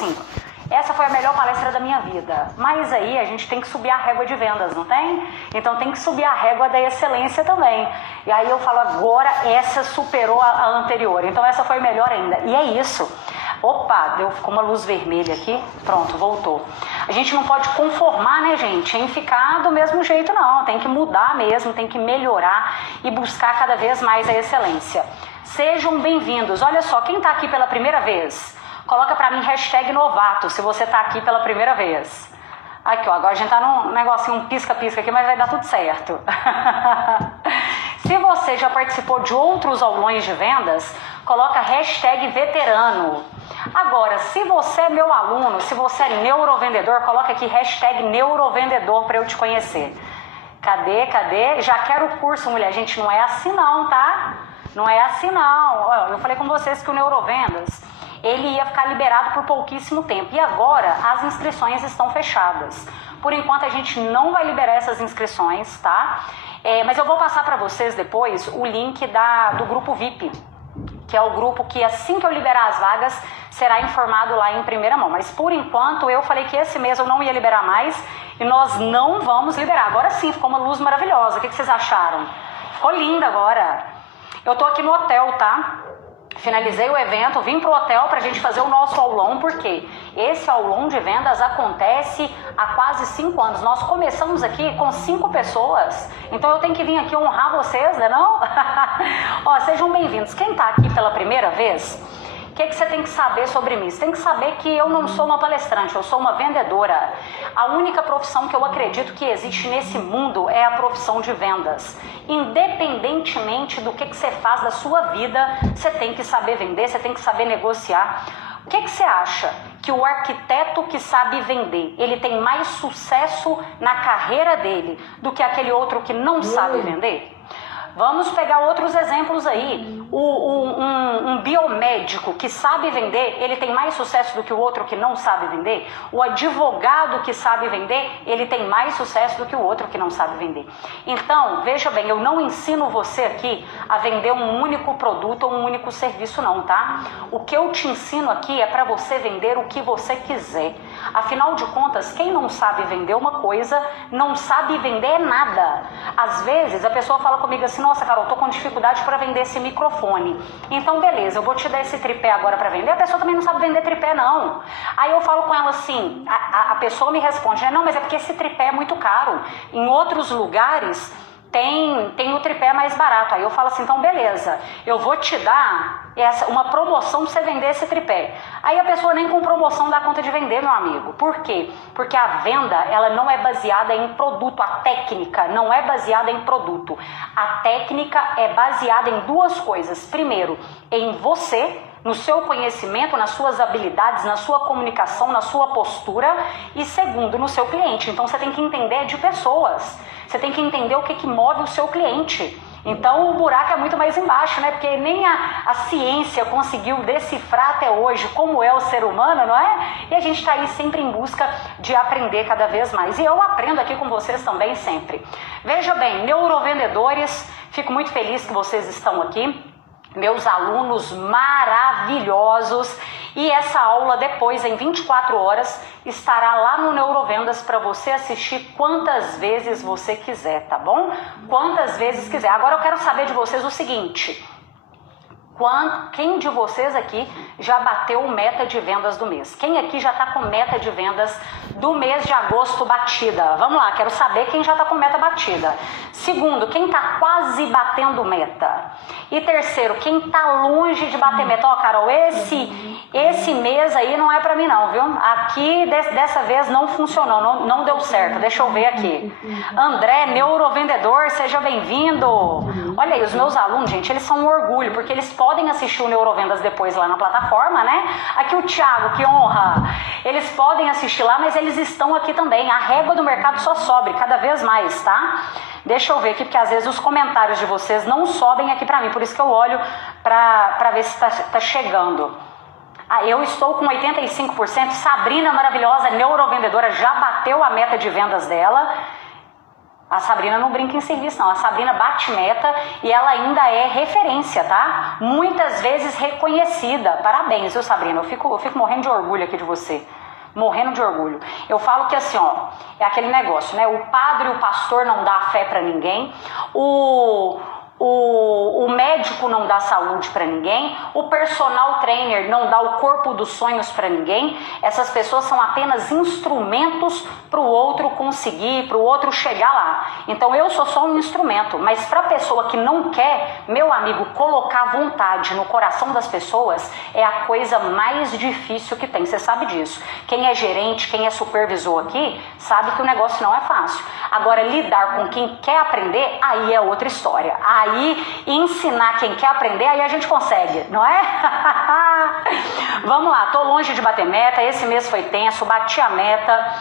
assim, essa foi a melhor palestra da minha vida. Mas aí a gente tem que subir a régua de vendas, não tem? Então tem que subir a régua da excelência também. E aí eu falo, agora essa superou a anterior. Então essa foi melhor ainda. E é isso. Opa, ficou uma luz vermelha aqui. Pronto, voltou. A gente não pode conformar, né, gente, em ficar do mesmo jeito, não. Tem que mudar mesmo, tem que melhorar e buscar cada vez mais a excelência. Sejam bem-vindos. Olha só, quem está aqui pela primeira vez, coloca para mim hashtag novato, se você está aqui pela primeira vez. Aqui, ó, agora a gente está num negocinho, um pisca-pisca aqui, mas vai dar tudo certo. Se você já participou de outros aulões de vendas, coloca hashtag veterano. Agora, se você é meu aluno, se você é neurovendedor, coloca aqui hashtag neurovendedor para eu te conhecer. Cadê? Já quero o curso, mulher. Gente, não é assim não, tá? Não é assim não. Eu falei com vocês que o Neurovendas, ele ia ficar liberado por pouquíssimo tempo. E agora as inscrições estão fechadas. Por enquanto a gente não vai liberar essas inscrições, tá? Mas eu vou passar para vocês depois o link do grupo VIP, que é o grupo que assim que eu liberar as vagas, será informado lá em primeira mão. Mas por enquanto eu falei que esse mês eu não ia liberar mais e nós não vamos liberar. Agora sim, ficou uma luz maravilhosa. O que vocês acharam? Ficou linda agora. Eu tô aqui no hotel, tá? Finalizei o evento, vim pro hotel pra gente fazer o nosso aulão, porque esse aulão de vendas acontece há quase 5 anos. Nós começamos aqui com 5 pessoas, então eu tenho que vir aqui honrar vocês, né não? Ó, sejam bem-vindos. Quem tá aqui pela primeira vez, o que você tem que saber sobre mim? Você tem que saber que eu não sou uma palestrante, eu sou uma vendedora. A única profissão que eu acredito que existe nesse mundo é a profissão de vendas. Independentemente do que você faz da sua vida, você tem que saber vender, você tem que saber negociar. O que você acha? Que o arquiteto que sabe vender, ele tem mais sucesso na carreira dele do que aquele outro que não sabe vender? Vamos pegar outros exemplos aí. Um biomédico que sabe vender, ele tem mais sucesso do que o outro que não sabe vender? O advogado que sabe vender, ele tem mais sucesso do que o outro que não sabe vender. Então, veja bem, eu não ensino você aqui a vender um único produto ou um único serviço não, tá? O que eu te ensino aqui é para você vender o que você quiser. Afinal de contas, quem não sabe vender uma coisa, não sabe vender nada. Às vezes, a pessoa fala comigo assim, nossa, Carol, tô com dificuldade para vender esse microfone. Então, beleza, eu vou te dar esse tripé agora para vender. A pessoa também não sabe vender tripé, não. Aí eu falo com ela assim, a pessoa me responde, né? Não, mas é porque esse tripé é muito caro. Em outros lugares tem o tripé mais barato. Aí eu falo assim, então beleza, eu vou te dar uma promoção para você vender esse tripé. Aí a pessoa nem com promoção dá conta de vender, meu amigo. Por quê? Porque a venda, ela não é baseada em produto. A técnica não é baseada em produto. A técnica é baseada em duas coisas. Primeiro, em você, no seu conhecimento, nas suas habilidades, na sua comunicação, na sua postura. E segundo, no seu cliente. Então você tem que entender de pessoas. Você tem que entender o que move o seu cliente. Então o buraco é muito mais embaixo, né? Porque nem a ciência conseguiu decifrar até hoje como é o ser humano, não é? E a gente está aí sempre em busca de aprender cada vez mais. E eu aprendo aqui com vocês também sempre. Veja bem, neurovendedores, fico muito feliz que vocês estão aqui. Meus alunos maravilhosos, e essa aula depois, em 24 horas, estará lá no Neurovendas para você assistir quantas vezes você quiser, tá bom? Quantas vezes quiser. Agora eu quero saber de vocês o seguinte, quem de vocês aqui já bateu meta de vendas do mês? Quem aqui já está com meta de vendas do mês de agosto batida? Vamos lá, quero saber quem já está com meta batida. Segundo, quem está quase batendo meta? E terceiro, quem está longe de bater meta? Ó, Carol, esse mês aí não é para mim não, viu? Aqui, dessa vez não funcionou, não deu certo. Deixa eu ver aqui. André, neurovendedor, seja bem-vindo. Olha aí, os meus alunos, gente, eles são um orgulho, porque eles podem assistir o Neurovendas depois lá na plataforma, né? Aqui o Thiago, que honra. Eles podem assistir lá, mas eles estão aqui também. A régua do mercado só sobe, cada vez mais, tá? Deixa eu ver aqui, porque às vezes os comentários de vocês não sobem aqui pra mim, por isso que eu olho pra ver se tá chegando. Eu estou com 85%, Sabrina maravilhosa, neurovendedora, já bateu a meta de vendas dela. A Sabrina não brinca em serviço, não. A Sabrina bate meta e ela ainda é referência, tá? Muitas vezes reconhecida. Parabéns, viu, Sabrina? Eu fico morrendo de orgulho aqui de você. Morrendo de orgulho. Eu falo que assim, ó, é aquele negócio, né? O padre e o pastor não dá fé pra ninguém. O médico não dá saúde para ninguém, o personal trainer não dá o corpo dos sonhos para ninguém. Essas pessoas são apenas instrumentos para o outro conseguir, para o outro chegar lá. Então eu sou só um instrumento, mas para a pessoa que não quer, meu amigo, colocar vontade no coração das pessoas é a coisa mais difícil que tem. Você sabe disso. Quem é gerente, quem é supervisor aqui, sabe que o negócio não é fácil. Agora, lidar com quem quer aprender, aí é outra história. Aí, ensinar quem quer aprender, aí a gente consegue, não é? Vamos lá, tô longe de bater meta, esse mês foi tenso, bati a meta.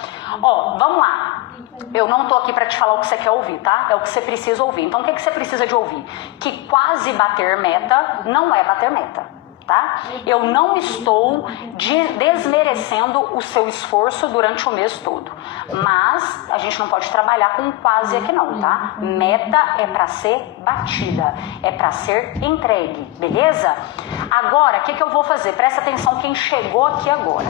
Ó, vamos lá. Eu não tô aqui para te falar o que você quer ouvir, tá? É o que você precisa ouvir. Então, o que você precisa de ouvir? Que quase bater meta não é bater meta. Tá? Eu não estou desmerecendo o seu esforço durante o mês todo, mas a gente não pode trabalhar com quase aqui não, tá? Meta é para ser batida, é para ser entregue, beleza? Agora, o que eu vou fazer? Presta atenção quem chegou aqui agora.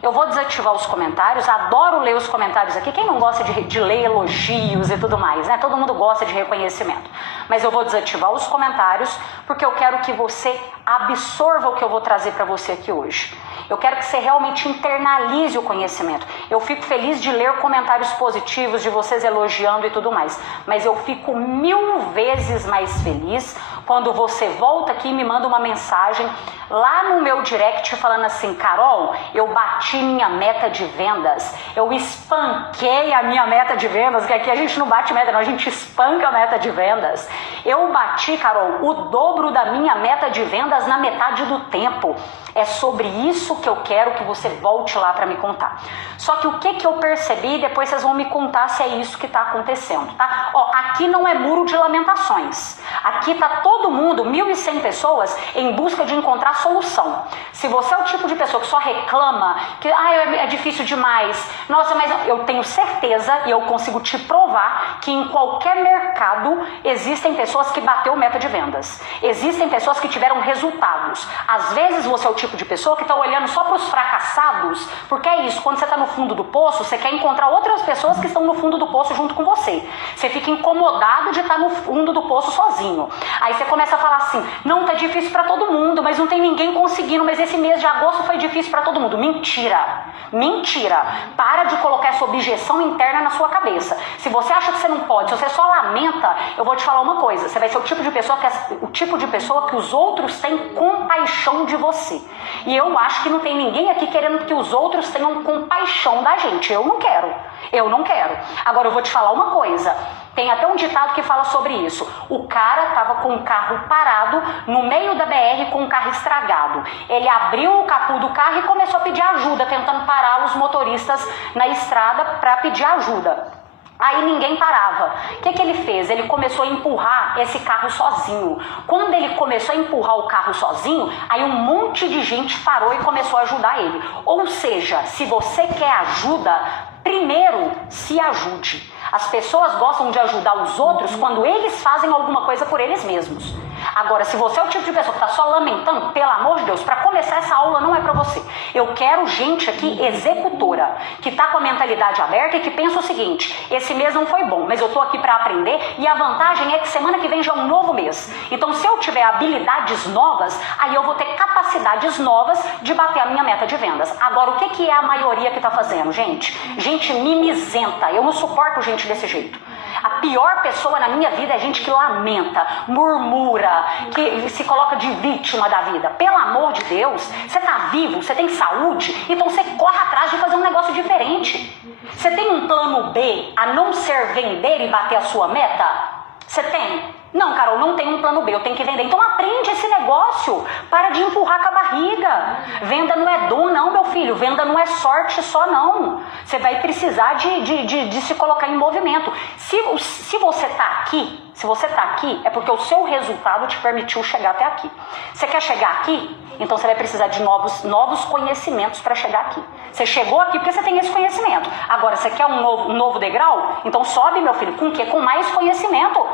Eu vou desativar os comentários, adoro ler os comentários aqui. Quem não gosta de ler elogios e tudo mais, né? Todo mundo gosta de reconhecimento. Mas eu vou desativar os comentários porque eu quero que você absorva o que eu vou trazer para você aqui hoje. Eu quero que você realmente internalize o conhecimento. Eu fico feliz de ler comentários positivos, de vocês elogiando e tudo mais. Mas eu fico 1000 vezes mais feliz quando você volta aqui e me manda uma mensagem lá no meu direct falando assim: Carol, eu bati minha meta de vendas, eu espanquei a minha meta de vendas, que aqui a gente não bate meta, não, a gente espanca a meta de vendas. Eu bati, Carol, o dobro da minha meta de vendas na metade do tempo. É sobre isso que eu quero que você volte lá para me contar. Só que o que eu percebi, depois vocês vão me contar se é isso que está acontecendo, tá? Ó, aqui não é muro de lamentações. Aqui tá todo mundo, 1.100 pessoas, em busca de encontrar solução. Se você é o tipo de pessoa que só reclama, que é difícil demais, nossa, mas eu tenho certeza e eu consigo te provar que em qualquer mercado existem pessoas que bateu meta de vendas. Existem pessoas que tiveram resultados. Às vezes você é o tipo de pessoa que está olhando só para os fracassados, porque é isso, quando você está no fundo do poço, você quer encontrar outras pessoas que estão no fundo do poço junto com você. Você fica incomodado de estar no fundo do poço sozinho. Aí você começa a falar assim: não, tá difícil para todo mundo, mas não tem ninguém conseguindo, mas esse mês de agosto foi difícil para todo mundo. Mentira! Mentira! Para de colocar essa objeção interna na sua cabeça. Se você acha que você não pode, se você só lamenta, eu vou te falar uma coisa: você vai ser o tipo de pessoa que os outros têm compaixão de você. E eu acho que não tem ninguém aqui querendo que os outros tenham compaixão da gente. Eu não quero. Eu não quero. Agora eu vou te falar uma coisa. Tem até um ditado que fala sobre isso. O cara tava com o carro parado no meio da BR com o carro estragado. Ele abriu o capô do carro e começou a pedir ajuda, tentando parar os motoristas na estrada para pedir ajuda. Aí ninguém parava. O que ele fez? Ele começou a empurrar esse carro sozinho. Quando ele começou a empurrar o carro sozinho, aí um monte de gente parou e começou a ajudar ele. Ou seja, se você quer ajuda, primeiro se ajude. As pessoas gostam de ajudar os outros quando eles fazem alguma coisa por eles mesmos. Agora, se você é o tipo de pessoa que está só lamentando, pelo amor de Deus, para começar essa aula não é para você. Eu quero gente aqui executora, que está com a mentalidade aberta e que pensa o seguinte: esse mês não foi bom, mas eu estou aqui para aprender e a vantagem é que semana que vem já é um novo mês. Então, se eu tiver habilidades novas, aí eu vou ter capacidades novas de bater a minha meta de vendas. Agora, o que é a maioria que está fazendo, gente? Gente mimizenta. Eu não suporto gente desse jeito. A pior pessoa na minha vida é gente que lamenta, murmura, que se coloca de vítima da vida. Pelo amor de Deus, você tá vivo, você tem saúde, então você corre atrás de fazer um negócio diferente. Você tem um plano B a não ser vender e bater a sua meta? Você tem? Não, Carol, não tem um plano B, eu tenho que vender. Então aprende esse negócio, para de empurrar com a barriga. Venda não é dom não, meu filho, venda não é sorte só não. Você vai precisar de se colocar em movimento. Se você está aqui, Se você está aqui, é porque o seu resultado te permitiu chegar até aqui. Você quer chegar aqui? Então você vai precisar de novos conhecimentos para chegar aqui. Você chegou aqui porque você tem esse conhecimento. Agora, você quer um novo degrau? Então sobe, meu filho. Com o quê? Com mais conhecimento.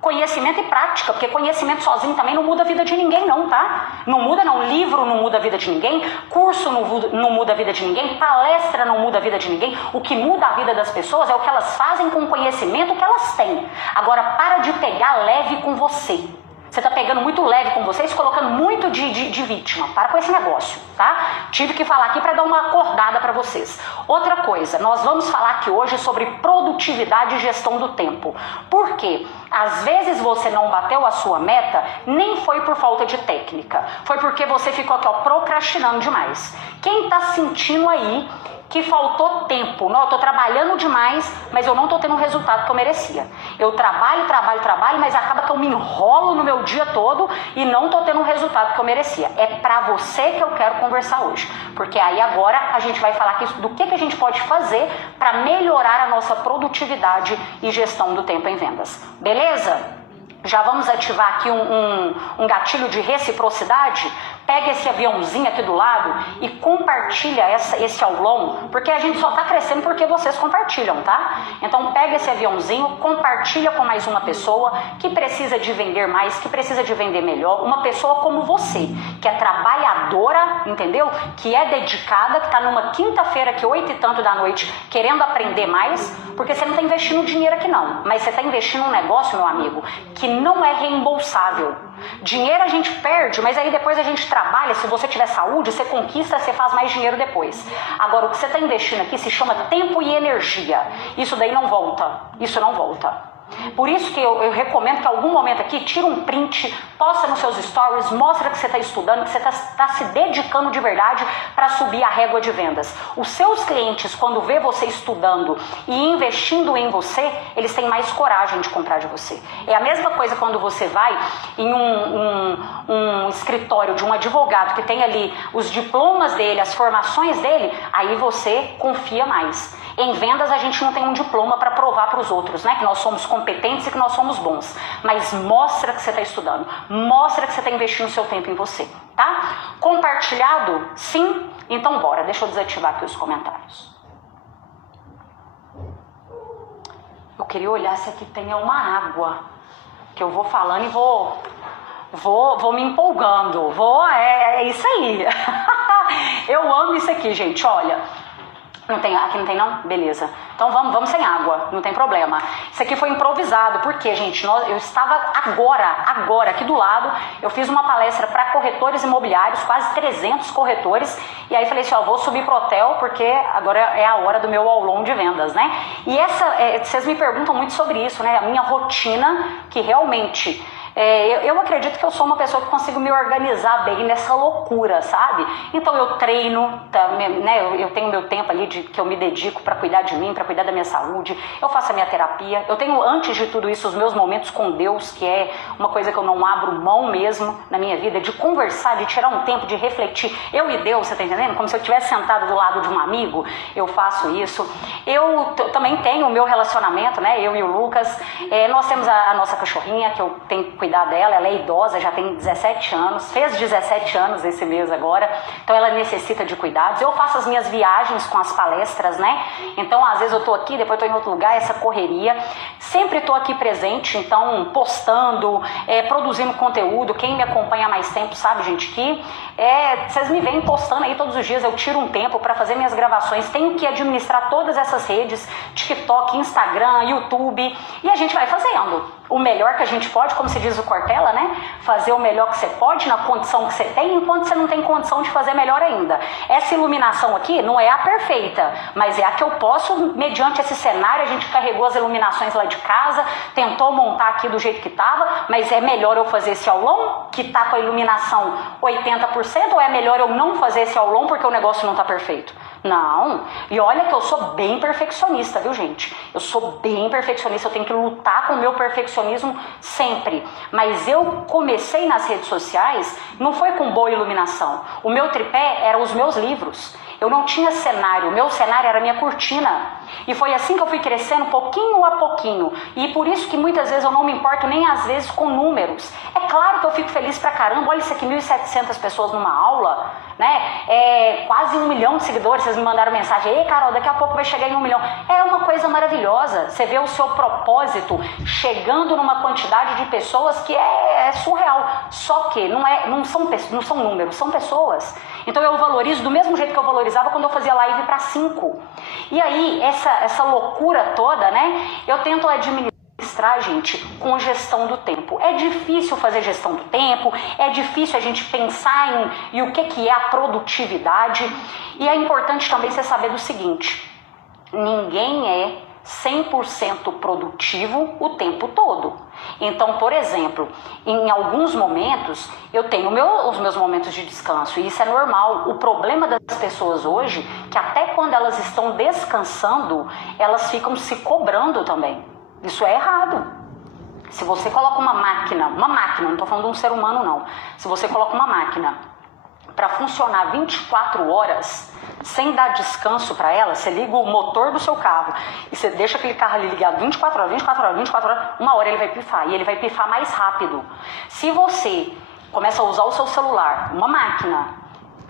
Conhecimento e prática, porque conhecimento sozinho também não muda a vida de ninguém não, tá? Não muda não, livro não muda a vida de ninguém, curso não muda a vida de ninguém, palestra não muda a vida de ninguém. O que muda a vida das pessoas é o que elas fazem com o conhecimento que elas têm. Agora, para de pegar leve com você. Você tá pegando muito leve com vocês, colocando muito de vítima. Para com esse negócio, tá? Tive que falar aqui para dar uma acordada para vocês. Outra coisa, nós vamos falar aqui hoje sobre produtividade e gestão do tempo. Por quê? Às vezes você não bateu a sua meta, nem foi por falta de técnica. Foi porque você ficou aqui, ó, procrastinando demais. Quem tá sentindo aí que faltou tempo? Não, eu tô trabalhando demais, mas eu não tô tendo o resultado que eu merecia. Eu trabalho, mas acaba que eu me enrolo no meu dia todo e não tô tendo o resultado que eu merecia. É pra você que eu quero conversar hoje, porque aí agora a gente vai falar aqui do que a gente pode fazer para melhorar a nossa produtividade e gestão do tempo em vendas. Beleza? Já vamos ativar aqui um gatilho de reciprocidade. Pega esse aviãozinho aqui do lado e compartilha esse aulão, porque a gente só está crescendo porque vocês compartilham, tá? Então pega esse aviãozinho, compartilha com mais uma pessoa que precisa de vender mais, que precisa de vender melhor, uma pessoa como você, que é trabalhadora, entendeu? Que é dedicada, que está numa quinta-feira aqui, 8 e tanto da noite, querendo aprender mais, porque você não está investindo dinheiro aqui não, mas você está investindo num negócio, meu amigo, que não é reembolsável. Dinheiro a gente perde, mas aí depois a gente trabalha, se você tiver saúde, você conquista, você faz mais dinheiro depois. Agora, o que você está investindo aqui se chama tempo e energia. Isso daí não volta, isso não volta. Por isso que eu recomendo que em algum momento aqui, tira um print, posta nos seus stories, mostra que você está estudando, que você está se dedicando de verdade para subir a régua de vendas. Os seus clientes, quando vê você estudando e investindo em você, eles têm mais coragem de comprar de você. É a mesma coisa quando você vai em um escritório de um advogado que tem ali os diplomas dele, as formações dele, aí você confia mais. Em vendas a gente não tem um diploma para provar para os outros, né? Que nós somos competentes e que nós somos bons. Mas mostra que você está estudando, mostra que você está investindo seu tempo em você, tá? Compartilhado? Sim? Então bora, deixa eu desativar aqui os comentários. Eu queria olhar se aqui tem uma água, que eu vou falando e vou me empolgando. É isso aí. Eu amo isso aqui, gente, olha. Não tem, aqui não tem não? Beleza. Então vamos sem água, não tem problema. Isso aqui foi improvisado, porque, gente, eu estava agora, aqui do lado, eu fiz uma palestra para corretores imobiliários, quase 300 corretores, e aí falei assim, ó, vou subir pro hotel, porque agora é a hora do meu aulão de vendas, né? E vocês me perguntam muito sobre isso, né? A minha rotina, que realmente... eu acredito que eu sou uma pessoa que consigo me organizar bem nessa loucura, sabe? Então eu treino, né? Eu tenho meu tempo ali que eu me dedico para cuidar de mim, para cuidar da minha saúde. Eu faço a minha terapia. Eu tenho, antes de tudo isso, os meus momentos com Deus, que é uma coisa que eu não abro mão mesmo na minha vida, de conversar, de tirar um tempo, de refletir. Eu e Deus, você tá entendendo? Como se eu estivesse sentado do lado de um amigo, eu faço isso. Eu também tenho o meu relacionamento, né? Eu e o Lucas. Nós temos a nossa cachorrinha, que eu tenho que cuidar dela, ela é idosa, já tem 17 anos, fez 17 anos esse mês agora, então ela necessita de cuidados. Eu faço as minhas viagens com as palestras, né? Então às vezes eu tô aqui, depois eu tô em outro lugar, essa correria. Sempre tô aqui presente, então postando, produzindo conteúdo. Quem me acompanha há mais tempo sabe, gente, que vocês me veem postando aí todos os dias. Eu tiro um tempo para fazer minhas gravações, tenho que administrar todas essas redes, TikTok, Instagram, YouTube, e a gente vai fazendo o melhor que a gente pode, como se diz o Cortella, né? Fazer o melhor que você pode na condição que você tem, enquanto você não tem condição de fazer melhor ainda. Essa iluminação aqui não é a perfeita, mas é a que eu posso, mediante esse cenário. A gente carregou as iluminações lá de casa, tentou montar aqui do jeito que estava, mas é melhor eu fazer esse aulão, que tá com a iluminação 80%, ou é melhor eu não fazer esse aulão porque o negócio não tá perfeito? Não, e olha que eu sou bem perfeccionista, viu, gente? Eu sou bem perfeccionista, eu tenho que lutar com o meu perfeccionismo sempre. Mas eu comecei nas redes sociais, não foi com boa iluminação. O meu tripé eram os meus livros. Eu não tinha cenário, o meu cenário era a minha cortina. E foi assim que eu fui crescendo, pouquinho a pouquinho. E por isso que muitas vezes eu não me importo nem às vezes com números. É claro que eu fico feliz pra caramba. Olha isso aqui, 1.700 pessoas numa aula, né? Quase 1 milhão de seguidores. Vocês me mandaram mensagem: ei, Carol, daqui a pouco vai chegar em 1 milhão. É uma coisa maravilhosa. Você vê o seu propósito chegando numa quantidade de pessoas que é surreal. Só que não são números, são pessoas. Então eu valorizo do mesmo jeito que eu valorizava quando eu fazia live para 5. E aí, essa loucura toda, né? Eu tento administrar, gente, com gestão do tempo. É difícil fazer gestão do tempo, é difícil a gente pensar em o que é a produtividade. E é importante também você saber do seguinte: ninguém é 100% produtivo o tempo todo. Então, por exemplo, em alguns momentos eu tenho os meus momentos de descanso, e isso é normal. O problema das pessoas hoje, que até quando elas estão descansando, elas ficam se cobrando também. Isso é errado. Se você coloca uma máquina, não estou falando de um ser humano não, se você coloca uma máquina para funcionar 24 horas, sem dar descanso para ela, você liga o motor do seu carro e você deixa aquele carro ali ligado 24 horas, uma hora ele vai pifar, e ele vai pifar mais rápido. Se você começa a usar o seu celular, uma máquina,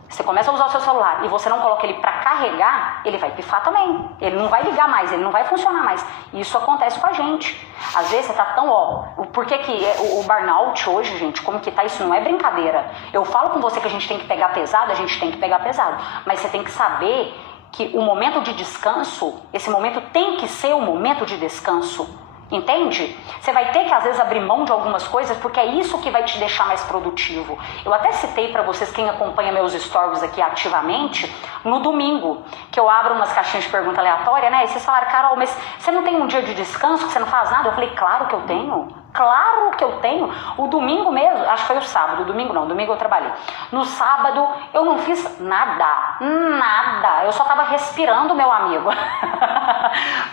você começa a usar o seu celular e você não coloca ele para carregar, ele vai pifar também. Ele não vai ligar mais, ele não vai funcionar mais. Isso acontece com a gente. Às vezes você tá tão, por que o burnout hoje, gente, como que tá? Isso não é brincadeira. Eu falo com você que a gente tem que pegar pesado, a gente tem que pegar pesado. Mas você tem que saber que o momento de descanso, esse momento tem que ser um momento de descanso. Entende? Você vai ter que às vezes abrir mão de algumas coisas, porque é isso que vai te deixar mais produtivo. Eu até citei para vocês, quem acompanha meus stories aqui ativamente, no domingo, que eu abro umas caixinhas de pergunta aleatória, né? E vocês falaram: Carol, mas você não tem um dia de descanso que você não faz nada? Eu falei: claro que eu tenho. Claro que eu tenho. O domingo mesmo, acho que foi o sábado, o domingo não, domingo eu trabalhei. No sábado eu não fiz nada, eu só tava respirando, meu amigo.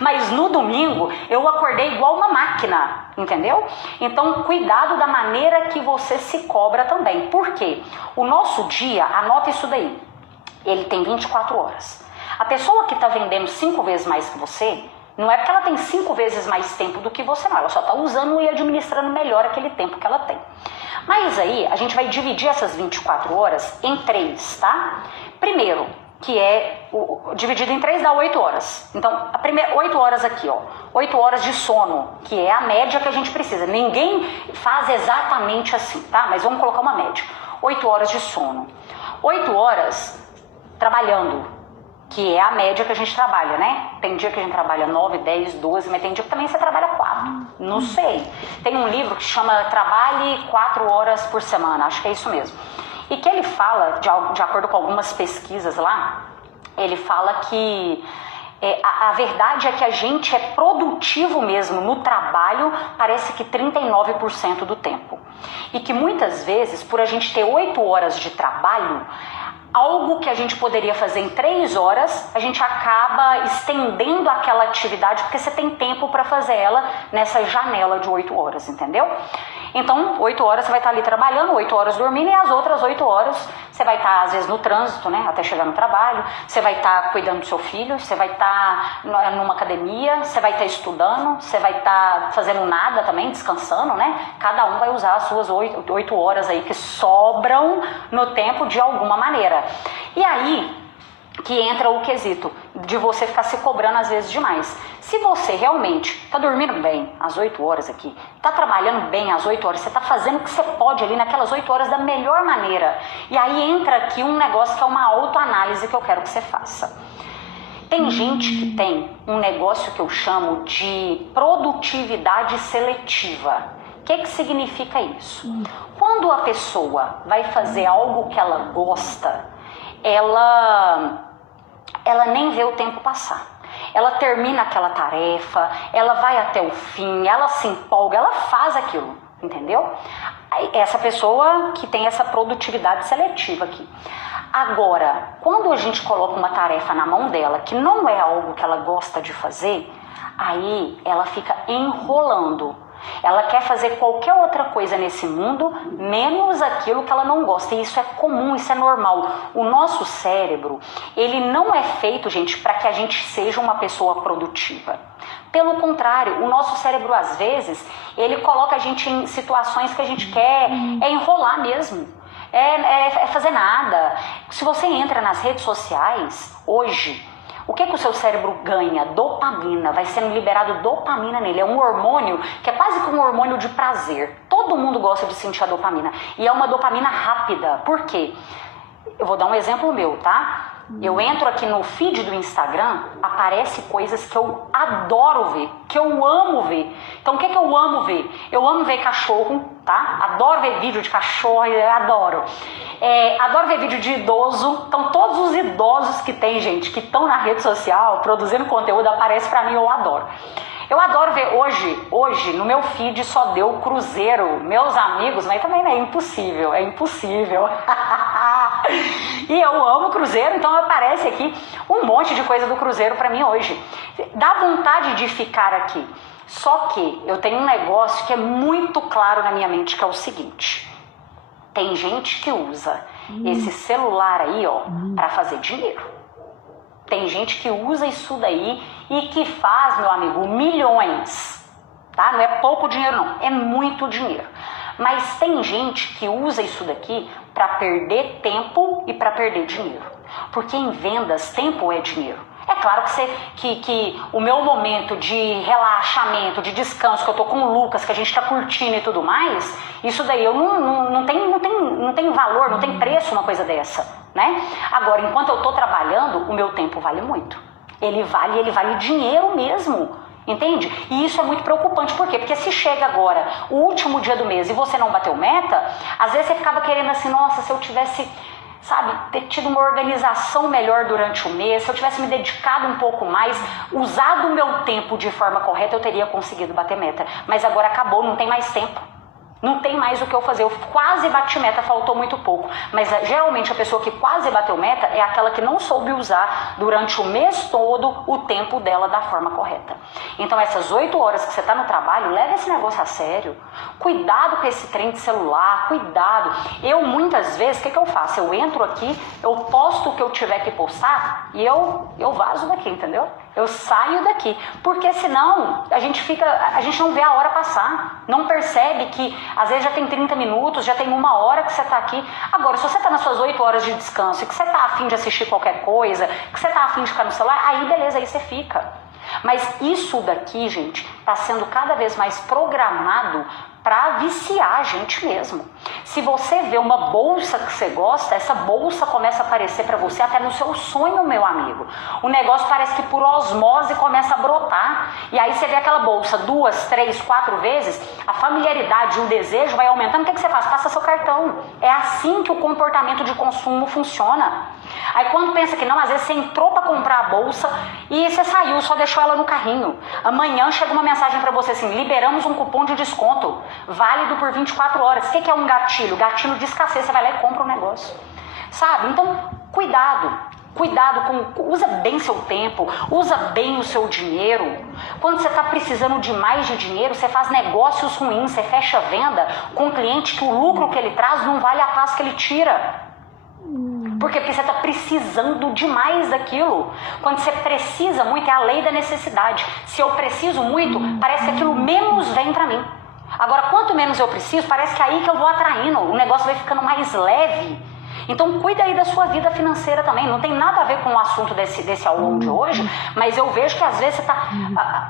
Mas no domingo eu acordei igual uma máquina, entendeu? Então cuidado da maneira que você se cobra também. Por quê? O nosso dia, anota isso daí, ele tem 24 horas. A pessoa que está vendendo 5 vezes mais que você, não é porque ela tem 5 vezes mais tempo do que você, não. Ela só está usando e administrando melhor aquele tempo que ela tem. Mas aí, a gente vai dividir essas 24 horas em 3, tá? Primeiro, que é dividido em 3 dá 8 horas. Então, a primeira 8 horas aqui, ó. 8 horas de sono, que é a média que a gente precisa. Ninguém faz exatamente assim, tá? Mas vamos colocar uma média. 8 horas de sono. 8 horas trabalhando, que é a média que a gente trabalha, né? Tem dia que a gente trabalha 9, 10, 12, mas tem dia que também você trabalha 4. Não sei. Tem um livro que chama Trabalhe 4 horas por semana, acho que é isso mesmo. E que ele fala, de acordo com algumas pesquisas lá, ele fala que a verdade é que a gente é produtivo mesmo no trabalho, parece que 39% do tempo. E que muitas vezes, por a gente ter 8 horas de trabalho, algo que a gente poderia fazer em 3 horas, a gente acaba estendendo aquela atividade, porque você tem tempo para fazer ela nessa janela de 8 horas, entendeu? Então, 8 horas você vai estar ali trabalhando, 8 horas dormindo, e as outras 8 horas você vai estar, às vezes, no trânsito, né, até chegar no trabalho, você vai estar cuidando do seu filho, você vai estar numa academia, você vai estar estudando, você vai estar fazendo nada também, descansando, né? Cada um vai usar as suas 8 horas aí que sobram no tempo de alguma maneira. E aí que entra o quesito de você ficar se cobrando às vezes demais. Se você realmente está dormindo bem às 8 horas aqui, está trabalhando bem às 8 horas, você está fazendo o que você pode ali naquelas 8 horas da melhor maneira. E aí entra aqui um negócio que é uma autoanálise que eu quero que você faça. Tem gente que tem um negócio que eu chamo de produtividade seletiva. O que significa isso? Quando a pessoa vai fazer algo que ela gosta, ela nem vê o tempo passar. Ela termina aquela tarefa, ela vai até o fim, ela se empolga, ela faz aquilo, entendeu? Essa pessoa que tem essa produtividade seletiva aqui. Agora, quando a gente coloca uma tarefa na mão dela, que não é algo que ela gosta de fazer, aí ela fica enrolando. Ela quer fazer qualquer outra coisa nesse mundo, menos aquilo que ela não gosta. E isso é comum, isso é normal. O nosso cérebro, ele não é feito, gente, para que a gente seja uma pessoa produtiva. Pelo contrário, o nosso cérebro, às vezes, ele coloca a gente em situações que a gente quer enrolar mesmo. É fazer nada. Se você entra nas redes sociais, hoje, o que o seu cérebro ganha? Dopamina, vai sendo liberado dopamina nele. É um hormônio que é quase como um hormônio de prazer. Todo mundo gosta de sentir a dopamina. E é uma dopamina rápida. Por quê? Eu vou dar um exemplo meu, tá? Eu entro aqui no feed do Instagram, aparece coisas que eu adoro ver, que eu amo ver. Então o que eu amo ver? Eu amo ver cachorro, tá? Adoro ver vídeo de cachorro, adoro. Adoro ver vídeo de idoso. Então todos os idosos que tem, gente, que estão na rede social, produzindo conteúdo, aparece pra mim, eu adoro. Eu adoro ver, hoje no meu feed só deu cruzeiro, meus amigos, mas também é impossível. E eu amo cruzeiro, então aparece aqui um monte de coisa do cruzeiro pra mim hoje. Dá vontade de ficar aqui. Só que eu tenho um negócio que é muito claro na minha mente, que é o seguinte. Tem gente que usa esse celular aí, ó, pra fazer dinheiro. Tem gente que usa isso daí e que faz, meu amigo, milhões, tá? Não é pouco dinheiro não, é muito dinheiro. Mas tem gente que usa isso daqui para perder tempo e para perder dinheiro. Porque em vendas, tempo é dinheiro. É claro que o meu momento de relaxamento, de descanso, que eu tô com o Lucas, que a gente tá curtindo e tudo mais, isso daí eu não tem valor, não tem preço uma coisa dessa, né? Agora, enquanto eu tô trabalhando, o meu tempo vale muito. Ele vale dinheiro mesmo. Entende? E isso é muito preocupante. Por quê? Porque se chega agora o último dia do mês e você não bateu meta, às vezes você ficava querendo assim, nossa, se eu tivesse, sabe, ter tido uma organização melhor durante o mês, se eu tivesse me dedicado um pouco mais, usado o meu tempo de forma correta, eu teria conseguido bater meta. Mas agora acabou, não tem mais tempo. Não tem mais o que eu fazer. Eu quase bati meta, faltou muito pouco. Mas geralmente a pessoa que quase bateu meta é aquela que não soube usar durante o mês todo o tempo dela da forma correta. Então essas 8 horas que você está no trabalho, leva esse negócio a sério. Cuidado com esse trem de celular, cuidado. Eu muitas vezes, o que eu faço? Eu entro aqui, eu posto o que eu tiver que postar e eu vazo daqui, entendeu? Eu saio daqui, porque senão a gente não vê a hora passar, não percebe que às vezes já tem 30 minutos, já tem 1 hora que você está aqui. Agora, se você está nas suas 8 horas de descanso e que você está afim de assistir qualquer coisa, que você está afim de ficar no celular, aí beleza, aí você fica. Mas isso daqui, gente, está sendo cada vez mais programado para viciar a gente mesmo. Se você vê uma bolsa que você gosta, essa bolsa começa a aparecer para você até no seu sonho, meu amigo. O negócio parece que por osmose começa a brotar. E aí você vê aquela bolsa 2, 3, 4 vezes, a familiaridade e o desejo vai aumentando. O que você faz? Passa seu cartão. É assim que o comportamento de consumo funciona. Aí quando pensa que não, às vezes você entrou para comprar a bolsa e você saiu, só deixou ela no carrinho. Amanhã chega uma mensagem para você assim, liberamos um cupom de desconto, válido por 24 horas. O que é um gatilho? Gatilho de escassez, você vai lá e compra um negócio. Sabe? Então, cuidado. Usa bem seu tempo, usa bem o seu dinheiro. Quando você está precisando de mais de dinheiro, você faz negócios ruins, você fecha venda com um cliente que o lucro que ele traz não vale a paz que ele tira. Por quê? Porque você está precisando demais daquilo. Quando você precisa muito, é a lei da necessidade. Se eu preciso muito, parece que aquilo menos vem para mim. Agora, quanto menos eu preciso, parece que é aí que eu vou atraindo. O negócio vai ficando mais leve. Então, cuida aí da sua vida financeira também. Não tem nada a ver com o assunto desse aulão de hoje, mas eu vejo que às vezes você está...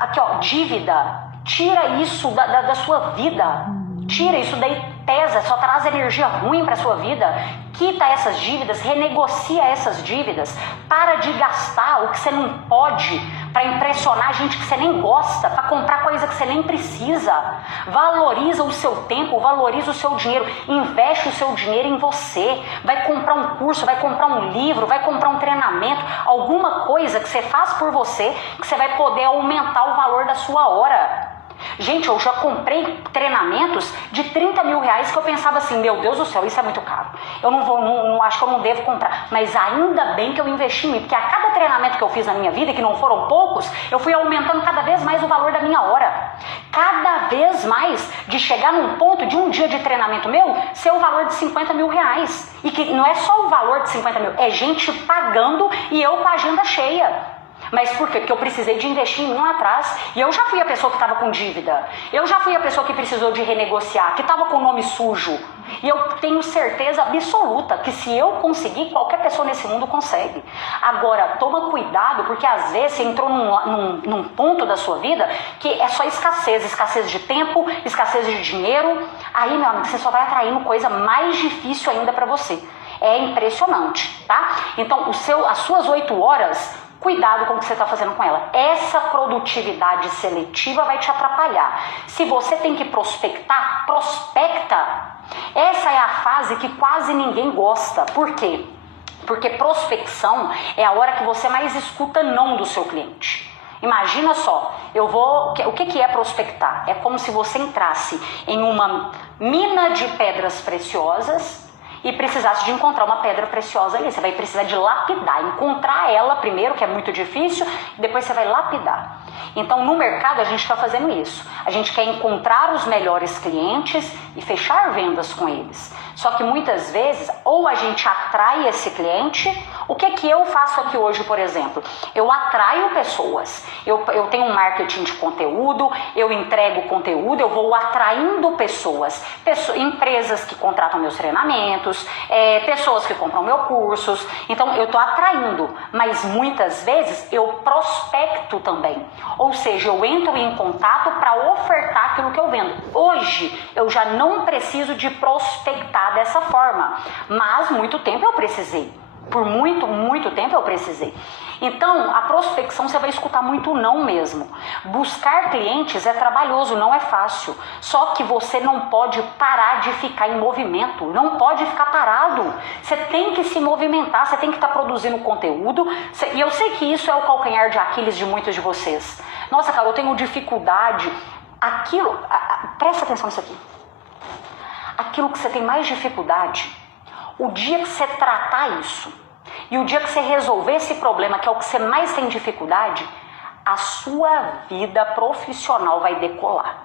Aqui, ó, dívida. Tira isso da sua vida. Tira isso daí, pesa, só traz energia ruim para sua vida. Quita essas dívidas, renegocia essas dívidas. Para de gastar o que você não pode para impressionar gente que você nem gosta, para comprar coisa que você nem precisa. Valoriza o seu tempo, valoriza o seu dinheiro, investe o seu dinheiro em você. Vai comprar um curso, vai comprar um livro, vai comprar um treinamento, alguma coisa que você faz por você, que você vai poder aumentar o valor da sua hora. Gente, eu já comprei treinamentos de 30 mil reais que eu pensava assim, meu Deus do céu, isso é muito caro. Eu não acho que eu não devo comprar. Mas ainda bem que eu investi em mim, porque a cada treinamento que eu fiz na minha vida, que não foram poucos, eu fui aumentando cada vez mais o valor da minha hora. Cada vez mais, de chegar num ponto de um dia de treinamento meu ser o valor de 50 mil reais. E que não é só o valor de 50 mil, é gente pagando e eu com a agenda cheia. Mas por quê? Porque eu precisei de investir em mim lá atrás. E eu já fui a pessoa que estava com dívida. Eu já fui a pessoa que precisou de renegociar, que estava com o nome sujo. E eu tenho certeza absoluta que se eu conseguir, qualquer pessoa nesse mundo consegue. Agora, toma cuidado, porque às vezes você entrou num ponto da sua vida que é só escassez. Escassez de tempo, escassez de dinheiro. Aí, meu amigo, você só vai atraindo coisa mais difícil ainda para você. É impressionante, tá? Então, as suas 8 horas... Cuidado com o que você está fazendo com ela. Essa produtividade seletiva vai te atrapalhar. Se você tem que prospectar, prospecta. Essa é a fase que quase ninguém gosta. Por quê? Porque prospecção é a hora que você mais escuta não do seu cliente. Imagina só, o que é prospectar? É como se você entrasse em uma mina de pedras preciosas e precisasse de encontrar uma pedra preciosa ali. Você vai precisar de lapidar, encontrar ela primeiro, que é muito difícil, depois você vai lapidar. Então, no mercado, a gente está fazendo isso. A gente quer encontrar os melhores clientes e fechar vendas com eles. Só que muitas vezes, ou a gente atrai esse cliente. O que eu faço aqui hoje, por exemplo? Eu atraio pessoas. Eu tenho um marketing de conteúdo, eu entrego conteúdo, eu vou atraindo pessoas. Empresas que contratam meus treinamentos, pessoas que compram meus cursos. Então, eu estou atraindo, mas muitas vezes eu prospecto também. Ou seja, eu entro em contato para ofertar aquilo que eu vendo. Hoje, eu já não preciso de prospectar dessa forma, mas muito tempo eu precisei. Por muito tempo eu precisei. Então, a prospecção você vai escutar muito não mesmo. Buscar clientes é trabalhoso, não é fácil. Só que você não pode parar de ficar em movimento. Não pode ficar parado. Você tem que se movimentar, você tem que estar produzindo conteúdo. E eu sei que isso é o calcanhar de Aquiles de muitos de vocês. Nossa, cara, eu tenho dificuldade. Presta atenção nisso aqui. Aquilo que você tem mais dificuldade, o dia que você tratar isso, e o dia que você resolver esse problema, que é o que você mais tem dificuldade, a sua vida profissional vai decolar.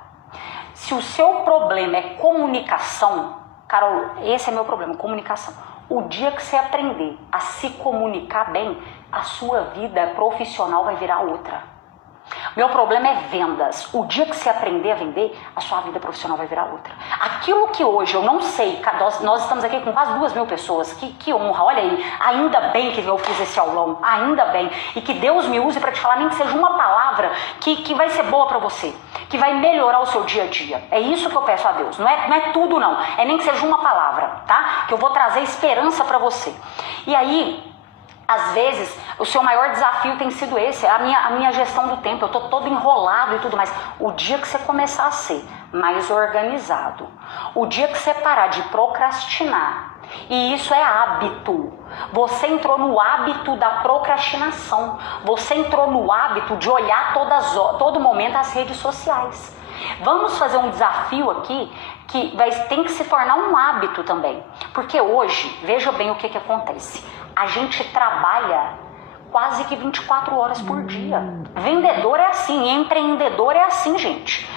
Se o seu problema é comunicação, Carol, esse é meu problema, comunicação. O dia que você aprender a se comunicar bem, a sua vida profissional vai virar outra. Meu problema é vendas. O dia que você aprender a vender, a sua vida profissional vai virar outra. Aquilo que hoje eu não sei, nós estamos aqui com quase 2.000 pessoas, que honra, olha aí, ainda bem que eu fiz esse aulão, ainda bem, e que Deus me use para te falar nem que seja uma palavra que vai ser boa para você, que vai melhorar o seu dia a dia. É isso que eu peço a Deus, não é tudo não, é nem que seja uma palavra, tá? Que eu vou trazer esperança para você. E aí, às vezes, o seu maior desafio tem sido esse, a minha gestão do tempo. Eu estou todo enrolado e tudo mais. O dia que você começar a ser mais organizado, o dia que você parar de procrastinar, e isso é hábito. Você entrou no hábito da procrastinação. Você entrou no hábito de olhar todo momento as redes sociais. Vamos fazer um desafio aqui que tem que se tornar um hábito também. Porque hoje, veja bem o que acontece. A gente trabalha quase que 24 horas por dia. Vendedor é assim, empreendedor é assim, gente.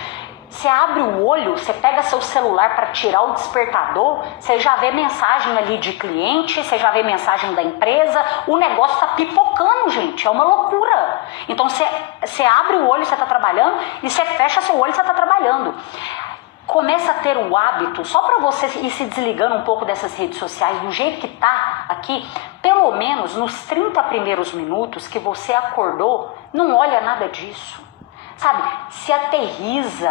Você abre o olho, você pega seu celular para tirar o despertador, você já vê mensagem ali de cliente, você já vê mensagem da empresa, o negócio tá pipocando, gente, é uma loucura. Então você abre o olho, você tá trabalhando, e você fecha seu olho, você tá trabalhando. Começa a ter o hábito, só para você ir se desligando um pouco dessas redes sociais, do jeito que tá aqui, pelo menos nos 30 primeiros minutos que você acordou, não olha nada disso. Sabe, se aterriza,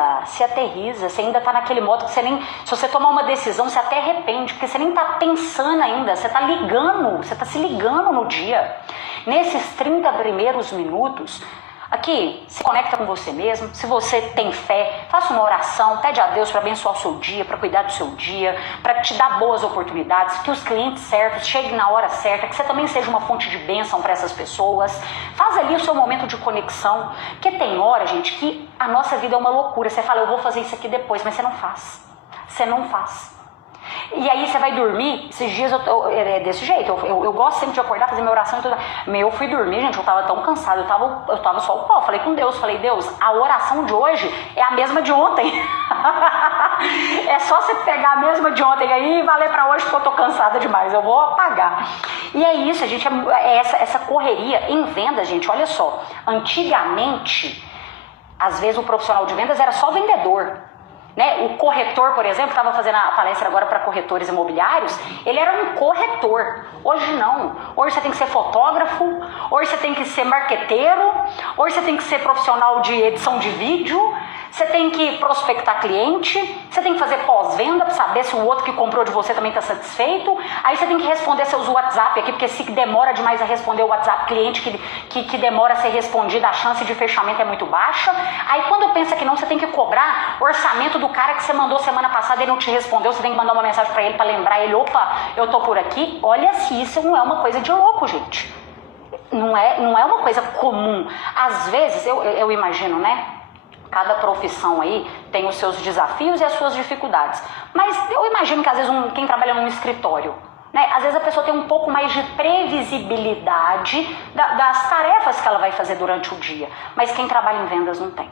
você ainda tá naquele modo que você nem, se você tomar uma decisão, você até arrepende, porque você nem tá pensando ainda, você tá se ligando no dia. Nesses 30 primeiros minutos, aqui, se conecta com você mesmo. Se você tem fé, faça uma oração, pede a Deus para abençoar o seu dia, para cuidar do seu dia, para te dar boas oportunidades, que os clientes certos cheguem na hora certa, que você também seja uma fonte de bênção para essas pessoas. Faz ali o seu momento de conexão, porque tem hora, gente, que a nossa vida é uma loucura. Você fala, eu vou fazer isso aqui depois, mas você não faz. Você não faz. E aí você vai dormir, esses dias é desse jeito, eu gosto sempre de acordar, fazer minha oração e tudo. Eu fui dormir, gente, eu tava tão cansada, eu tava só o pau, falei com Deus, Deus, a oração de hoje é a mesma de ontem. É só você pegar a mesma de ontem aí e valer pra hoje, porque eu tô cansada demais, eu vou apagar. E é isso, a gente, essa correria em venda, gente, olha só, antigamente, às vezes o profissional de vendas era só vendedor. Né? O corretor, por exemplo, estava fazendo a palestra agora para corretores imobiliários, ele era um corretor. Hoje não. Hoje você tem que ser fotógrafo, hoje você tem que ser marqueteiro, hoje você tem que ser profissional de edição de vídeo, você tem que prospectar cliente, você tem que fazer pós-venda para saber se o outro que comprou de você também está satisfeito. Aí você tem que responder seus WhatsApp aqui, porque se demora demais a responder o WhatsApp cliente, que demora a ser respondido, a chance de fechamento é muito baixa. Aí quando pensa que não, você tem que cobrar o orçamento do cara que você mandou semana passada e ele não te respondeu, você tem que mandar uma mensagem para ele para lembrar ele, opa, eu tô por aqui. Olha se isso não é uma coisa de louco, gente. Não é uma coisa comum. Às vezes, eu imagino, né? Cada profissão aí tem os seus desafios e as suas dificuldades. Mas eu imagino que às vezes quem trabalha num escritório, né, às vezes a pessoa tem um pouco mais de previsibilidade das tarefas que ela vai fazer durante o dia. Mas quem trabalha em vendas não tem.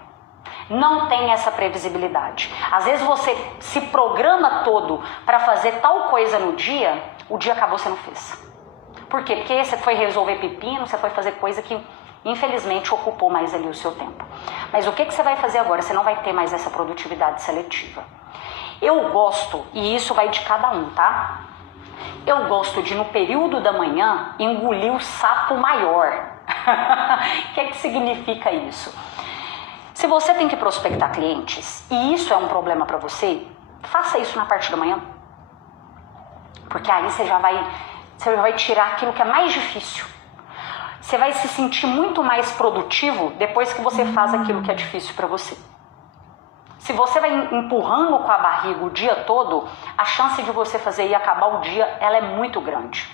Não tem essa previsibilidade. Às vezes você se programa todo para fazer tal coisa no dia, o dia acabou, você não fez. Por quê? Porque você foi resolver pepino, você foi fazer coisa que infelizmente ocupou mais ali o seu tempo. Mas o que você vai fazer agora? Você não vai ter mais essa produtividade seletiva. Eu gosto, e isso vai de cada um, tá? Eu gosto de, no período da manhã, engolir o sapo maior. O que significa isso? Se você tem que prospectar clientes, e isso é um problema para você, faça isso na parte da manhã. Porque aí você já vai tirar aquilo que é mais difícil. Você vai se sentir muito mais produtivo depois que você faz aquilo que é difícil para você. Se você vai empurrando com a barriga o dia todo, a chance de você fazer e acabar o dia, ela é muito grande.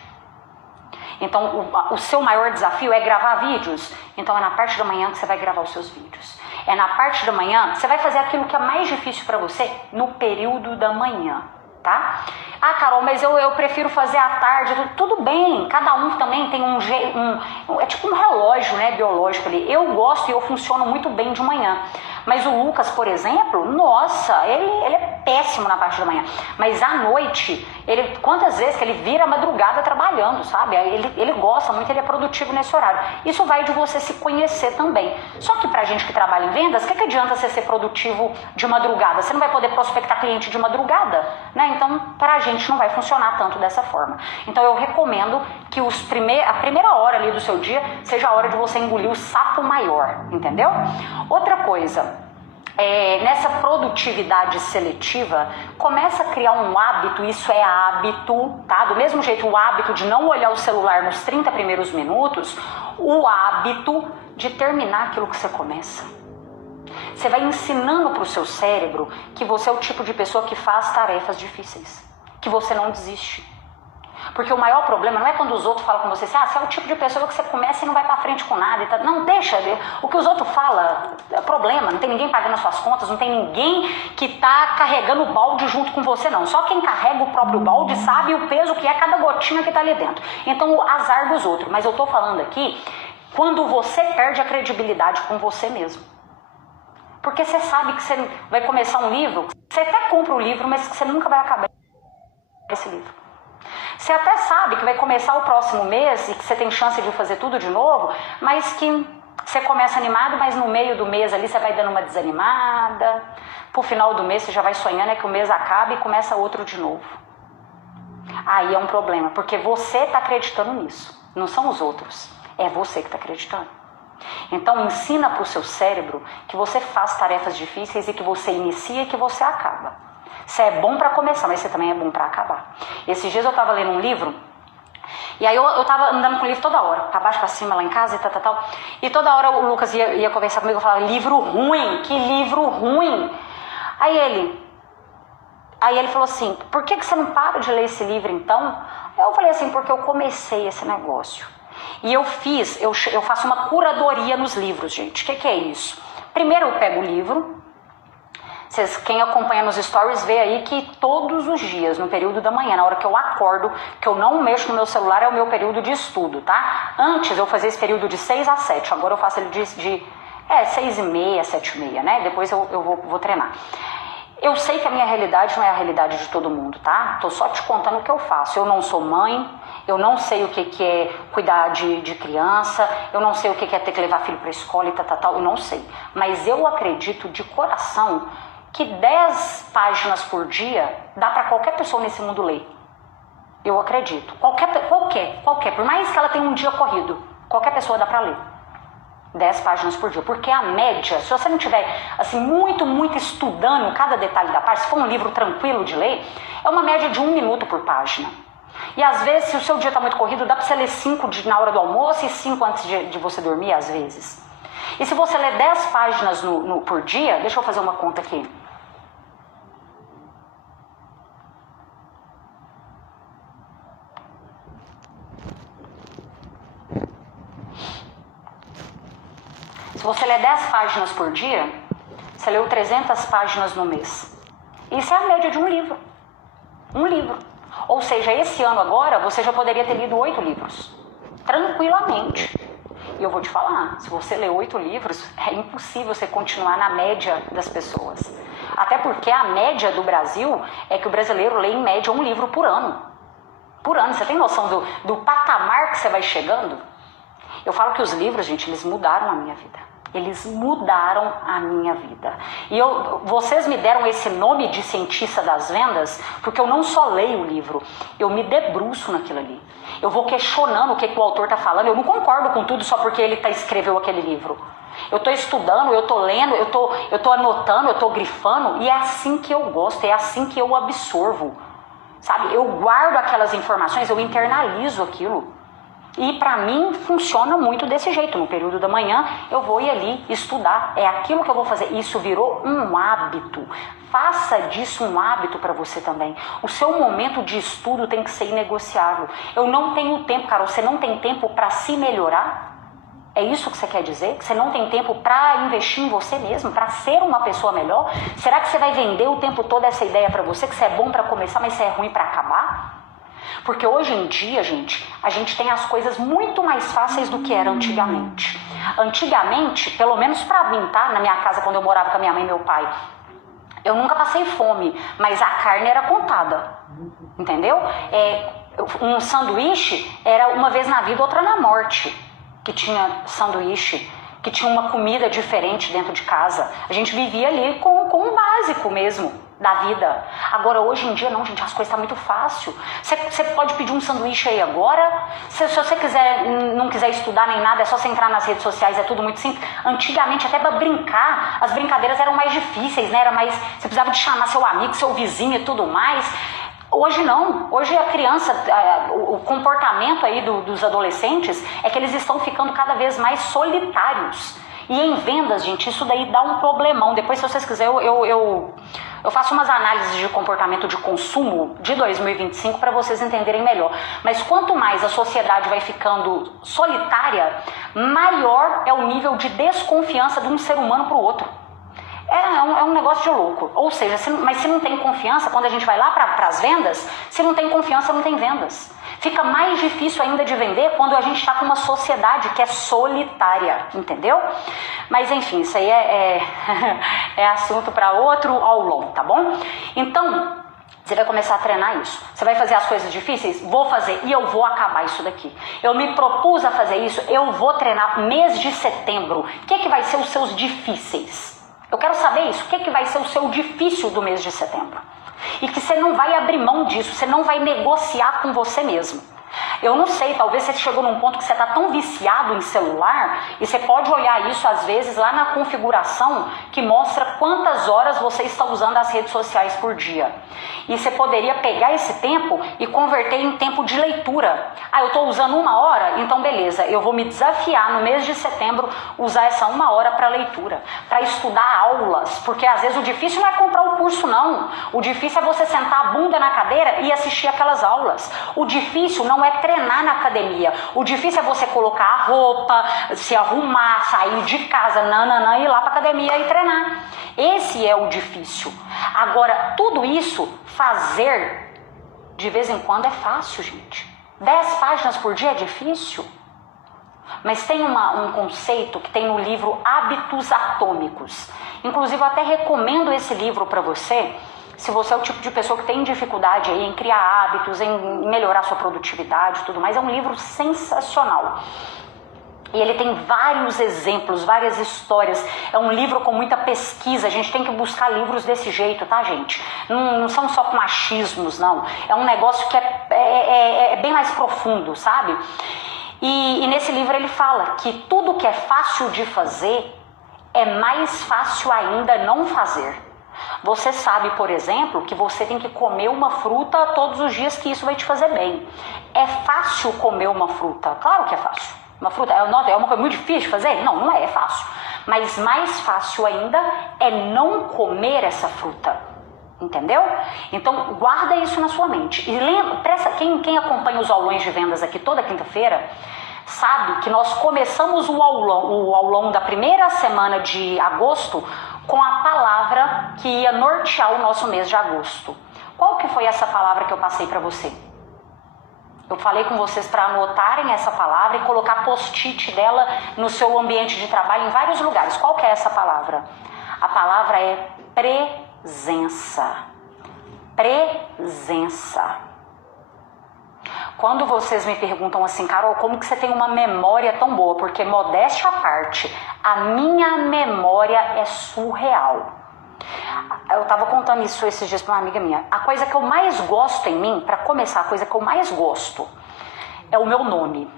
Então, o seu maior desafio é gravar vídeos. Então, é na parte da manhã que você vai gravar os seus vídeos. É na parte da manhã, você vai fazer aquilo que é mais difícil para você no período da manhã, tá? Ah, Carol, mas eu prefiro fazer à tarde. Tudo bem, cada um também tem é tipo um relógio, né, biológico ali. Eu gosto e eu funciono muito bem de manhã. Mas o Lucas, por exemplo, nossa, ele é péssimo na parte da manhã. Mas à noite, quantas vezes que ele vira a madrugada trabalhando, sabe? Ele gosta muito, ele é produtivo nesse horário. Isso vai de você se conhecer também. Só que pra gente que trabalha em vendas, o que adianta você ser produtivo de madrugada? Você não vai poder prospectar cliente de madrugada, né? Então, pra gente não vai funcionar tanto dessa forma. Então, eu recomendo que a primeira hora ali do seu dia seja a hora de você engolir o sapo maior, entendeu? Outra coisa, nessa produtividade seletiva, começa a criar um hábito, isso é hábito, tá? Do mesmo jeito, o hábito de não olhar o celular nos 30 primeiros minutos, o hábito de terminar aquilo que você começa. Você vai ensinando para o seu cérebro que você é o tipo de pessoa que faz tarefas difíceis, que você não desiste. Porque o maior problema não é quando os outros falam com você assim, você é o tipo de pessoa que você começa e não vai pra frente com nada. Não, deixa. O que os outros falam é problema. Não tem ninguém pagando as suas contas, não tem ninguém que tá carregando o balde junto com você, não. Só quem carrega o próprio balde sabe o peso que é cada gotinha que tá ali dentro. Então, o azar dos outros. Mas eu tô falando aqui quando você perde a credibilidade com você mesmo. Porque você sabe que você vai começar um livro, você até compra o livro, mas que você nunca vai acabar esse livro. Você até sabe que vai começar o próximo mês e que você tem chance de fazer tudo de novo, mas que você começa animado, mas no meio do mês ali você vai dando uma desanimada. Pro final do mês você já vai sonhando que o mês acaba e começa outro de novo. Aí é um problema, porque você está acreditando nisso, não são os outros, é você que está acreditando. Então ensina para o seu cérebro que você faz tarefas difíceis e que você inicia e que você acaba. Você é bom para começar, mas você também é bom para acabar. Esses dias eu estava lendo um livro, e aí eu estava andando com o livro toda hora, para baixo, para cima, lá em casa e tal. E toda hora o Lucas ia conversar comigo e falava, livro ruim, que livro ruim. Aí ele falou assim, por que você não para de ler esse livro então? Eu falei assim, porque eu comecei esse negócio. E eu faço uma curadoria nos livros, gente. O que é isso? Primeiro eu pego o livro, Quem acompanha nos stories vê aí que todos os dias, no período da manhã, na hora que eu acordo, que eu não mexo no meu celular, é o meu período de estudo, tá? Antes eu fazia esse período de 6 a 7, agora eu faço ele de 6h30, 7h30, né? Depois eu vou treinar. Eu sei que a minha realidade não é a realidade de todo mundo, tá? Tô só te contando o que eu faço. Eu não sou mãe, eu não sei o que é cuidar de criança, eu não sei o que é ter que levar filho pra escola e tal, eu não sei. Mas eu acredito de coração que 10 páginas por dia dá para qualquer pessoa nesse mundo ler. Eu acredito. Qualquer. Por mais que ela tenha um dia corrido, qualquer pessoa dá para ler. 10 páginas por dia. Porque a média, se você não tiver assim, muito estudando cada detalhe da página, se for um livro tranquilo de ler, é uma média de 1 minuto por página. E às vezes, se o seu dia está muito corrido, dá para você ler 5 na hora do almoço e 5 antes de você dormir, às vezes. E se você ler 10 páginas por dia, deixa eu fazer uma conta aqui. Se você ler 10 páginas por dia, você leu 300 páginas no mês. Isso é a média de um livro. Um livro. Ou seja, esse ano agora, você já poderia ter lido 8 livros. Tranquilamente. E eu vou te falar, se você ler 8 livros, é impossível você continuar na média das pessoas. Até porque a média do Brasil é que o brasileiro lê em média 1 livro por ano. Por ano. Você tem noção do patamar que você vai chegando? Eu falo que os livros, gente, eles mudaram a minha vida. Eles mudaram a minha vida. E vocês me deram esse nome de cientista das vendas porque eu não só leio o livro, eu me debruço naquilo ali. Eu vou questionando o que o autor está falando. Eu não concordo com tudo só porque ele escreveu aquele livro. Eu estou estudando, eu estou lendo, eu estou anotando, eu estou grifando. E é assim que eu gosto, é assim que eu absorvo. Sabe? Eu guardo aquelas informações, eu internalizo aquilo. E para mim funciona muito desse jeito. No período da manhã eu vou ir ali estudar. É aquilo que eu vou fazer. Isso virou um hábito. Faça disso um hábito para você também. O seu momento de estudo tem que ser inegociável. Eu não tenho tempo, Carol. Você não tem tempo para se melhorar? É isso que você quer dizer? Que você não tem tempo para investir em você mesmo? Para ser uma pessoa melhor? Será que você vai vender o tempo todo essa ideia para você? Que você é bom para começar, mas você é ruim para acabar? Porque hoje em dia, gente, a gente tem as coisas muito mais fáceis do que era antigamente. Antigamente, pelo menos pra mim, tá? Na minha casa, quando eu morava com a minha mãe e meu pai, eu nunca passei fome, mas a carne era contada, entendeu? Um sanduíche era uma vez na vida, outra na morte, que tinha sanduíche, que tinha uma comida diferente dentro de casa. A gente vivia ali com o básico mesmo da vida. Agora, hoje em dia, não, gente, as coisas estão muito fácil. Você pode pedir um sanduíche aí agora. Se você não quiser estudar nem nada, é só você entrar nas redes sociais, é tudo muito simples. Antigamente, até para brincar, as brincadeiras eram mais difíceis, né? Você precisava de chamar seu amigo, seu vizinho e tudo mais. Hoje não. Hoje a criança, o comportamento aí dos adolescentes é que eles estão ficando cada vez mais solitários. E em vendas, gente, isso daí dá um problemão. Depois, se vocês quiserem, eu faço umas análises de comportamento de consumo de 2025 para vocês entenderem melhor. Mas quanto mais a sociedade vai ficando solitária, maior é o nível de desconfiança de um ser humano para o outro. É um negócio de louco. Ou seja, mas se não tem confiança, quando a gente vai lá para as vendas, se não tem confiança, não tem vendas. Fica mais difícil ainda de vender quando a gente está com uma sociedade que é solitária, entendeu? Mas enfim, isso aí é assunto para outro aulão, tá bom? Então, você vai começar a treinar isso. Você vai fazer as coisas difíceis? Vou fazer e eu vou acabar isso daqui. Eu me propus a fazer isso, eu vou treinar mês de setembro. O que vai ser os seus difíceis? Eu quero saber isso. O que vai ser o seu difícil do mês de setembro? E que você não vai abrir mão disso, você não vai negociar com você mesmo. Eu não sei, talvez você chegou num ponto que você está tão viciado em celular e você pode olhar isso às vezes lá na configuração que mostra quantas horas você está usando as redes sociais por dia. E você poderia pegar esse tempo e converter em tempo de leitura. Eu estou usando 1 hora? Então beleza, eu vou me desafiar no mês de setembro usar essa 1 hora para leitura, para estudar aulas, porque às vezes o difícil não é comprar o curso não, o difícil é você sentar a bunda na cadeira e assistir aquelas aulas. O difícil não não é treinar na academia. O difícil é você colocar a roupa, se arrumar, sair de casa, ir lá pra academia e treinar. Esse é o difícil. Agora, tudo isso, fazer de vez em quando é fácil, gente. 10 páginas por dia é difícil. Mas tem um conceito que tem no livro Hábitos Atômicos. Inclusive, eu até recomendo esse livro para você, se você é o tipo de pessoa que tem dificuldade aí em criar hábitos, em melhorar sua produtividade e tudo mais. É um livro sensacional. E ele tem vários exemplos, várias histórias. É um livro com muita pesquisa. A gente tem que buscar livros desse jeito, tá, gente? Não são só com achismos, não. É um negócio que é bem mais profundo, sabe? E nesse livro ele fala que tudo que é fácil de fazer é mais fácil ainda não fazer. Você sabe, por exemplo, que você tem que comer uma fruta todos os dias, que isso vai te fazer bem. É fácil comer uma fruta? Claro que é fácil. Uma fruta é uma coisa muito difícil de fazer? Não é fácil. Mas mais fácil ainda é não comer essa fruta. Entendeu? Então, guarda isso na sua mente. E lembra, quem acompanha os aulões de vendas aqui toda quinta-feira, sabe que nós começamos o aulão da primeira semana de agosto com a palavra que ia nortear o nosso mês de agosto. Qual que foi essa palavra que eu passei para você? Eu falei com vocês para anotarem essa palavra e colocar post-it dela no seu ambiente de trabalho em vários lugares. Qual que é essa palavra? A palavra é presença. Presença. Quando vocês me perguntam assim, Carol, como que você tem uma memória tão boa? Porque, modéstia à parte, a minha memória é surreal. Eu tava contando isso esses dias pra uma amiga minha. A coisa que eu mais gosto em mim, pra começar, a coisa que eu mais gosto é o meu nome.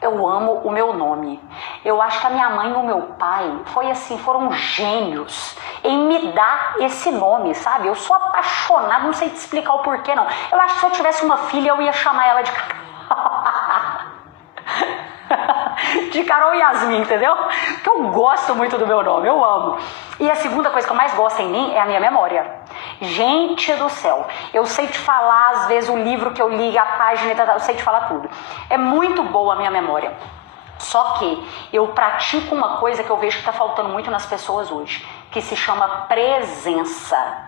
Eu amo o meu nome. Eu acho que a minha mãe e o meu pai foram gênios em me dar esse nome, sabe? Eu sou apaixonada, não sei te explicar o porquê, não. Eu acho que se eu tivesse uma filha, eu ia chamar ela de de Carol Yasmin, entendeu? Porque eu gosto muito do meu nome, eu amo. E a segunda coisa que eu mais gosto em mim é a minha memória. Gente do céu, eu sei te falar, às vezes, o livro que eu li, a página, eu sei te falar tudo. É muito boa a minha memória. Só que eu pratico uma coisa que eu vejo que está faltando muito nas pessoas hoje, que se chama presença.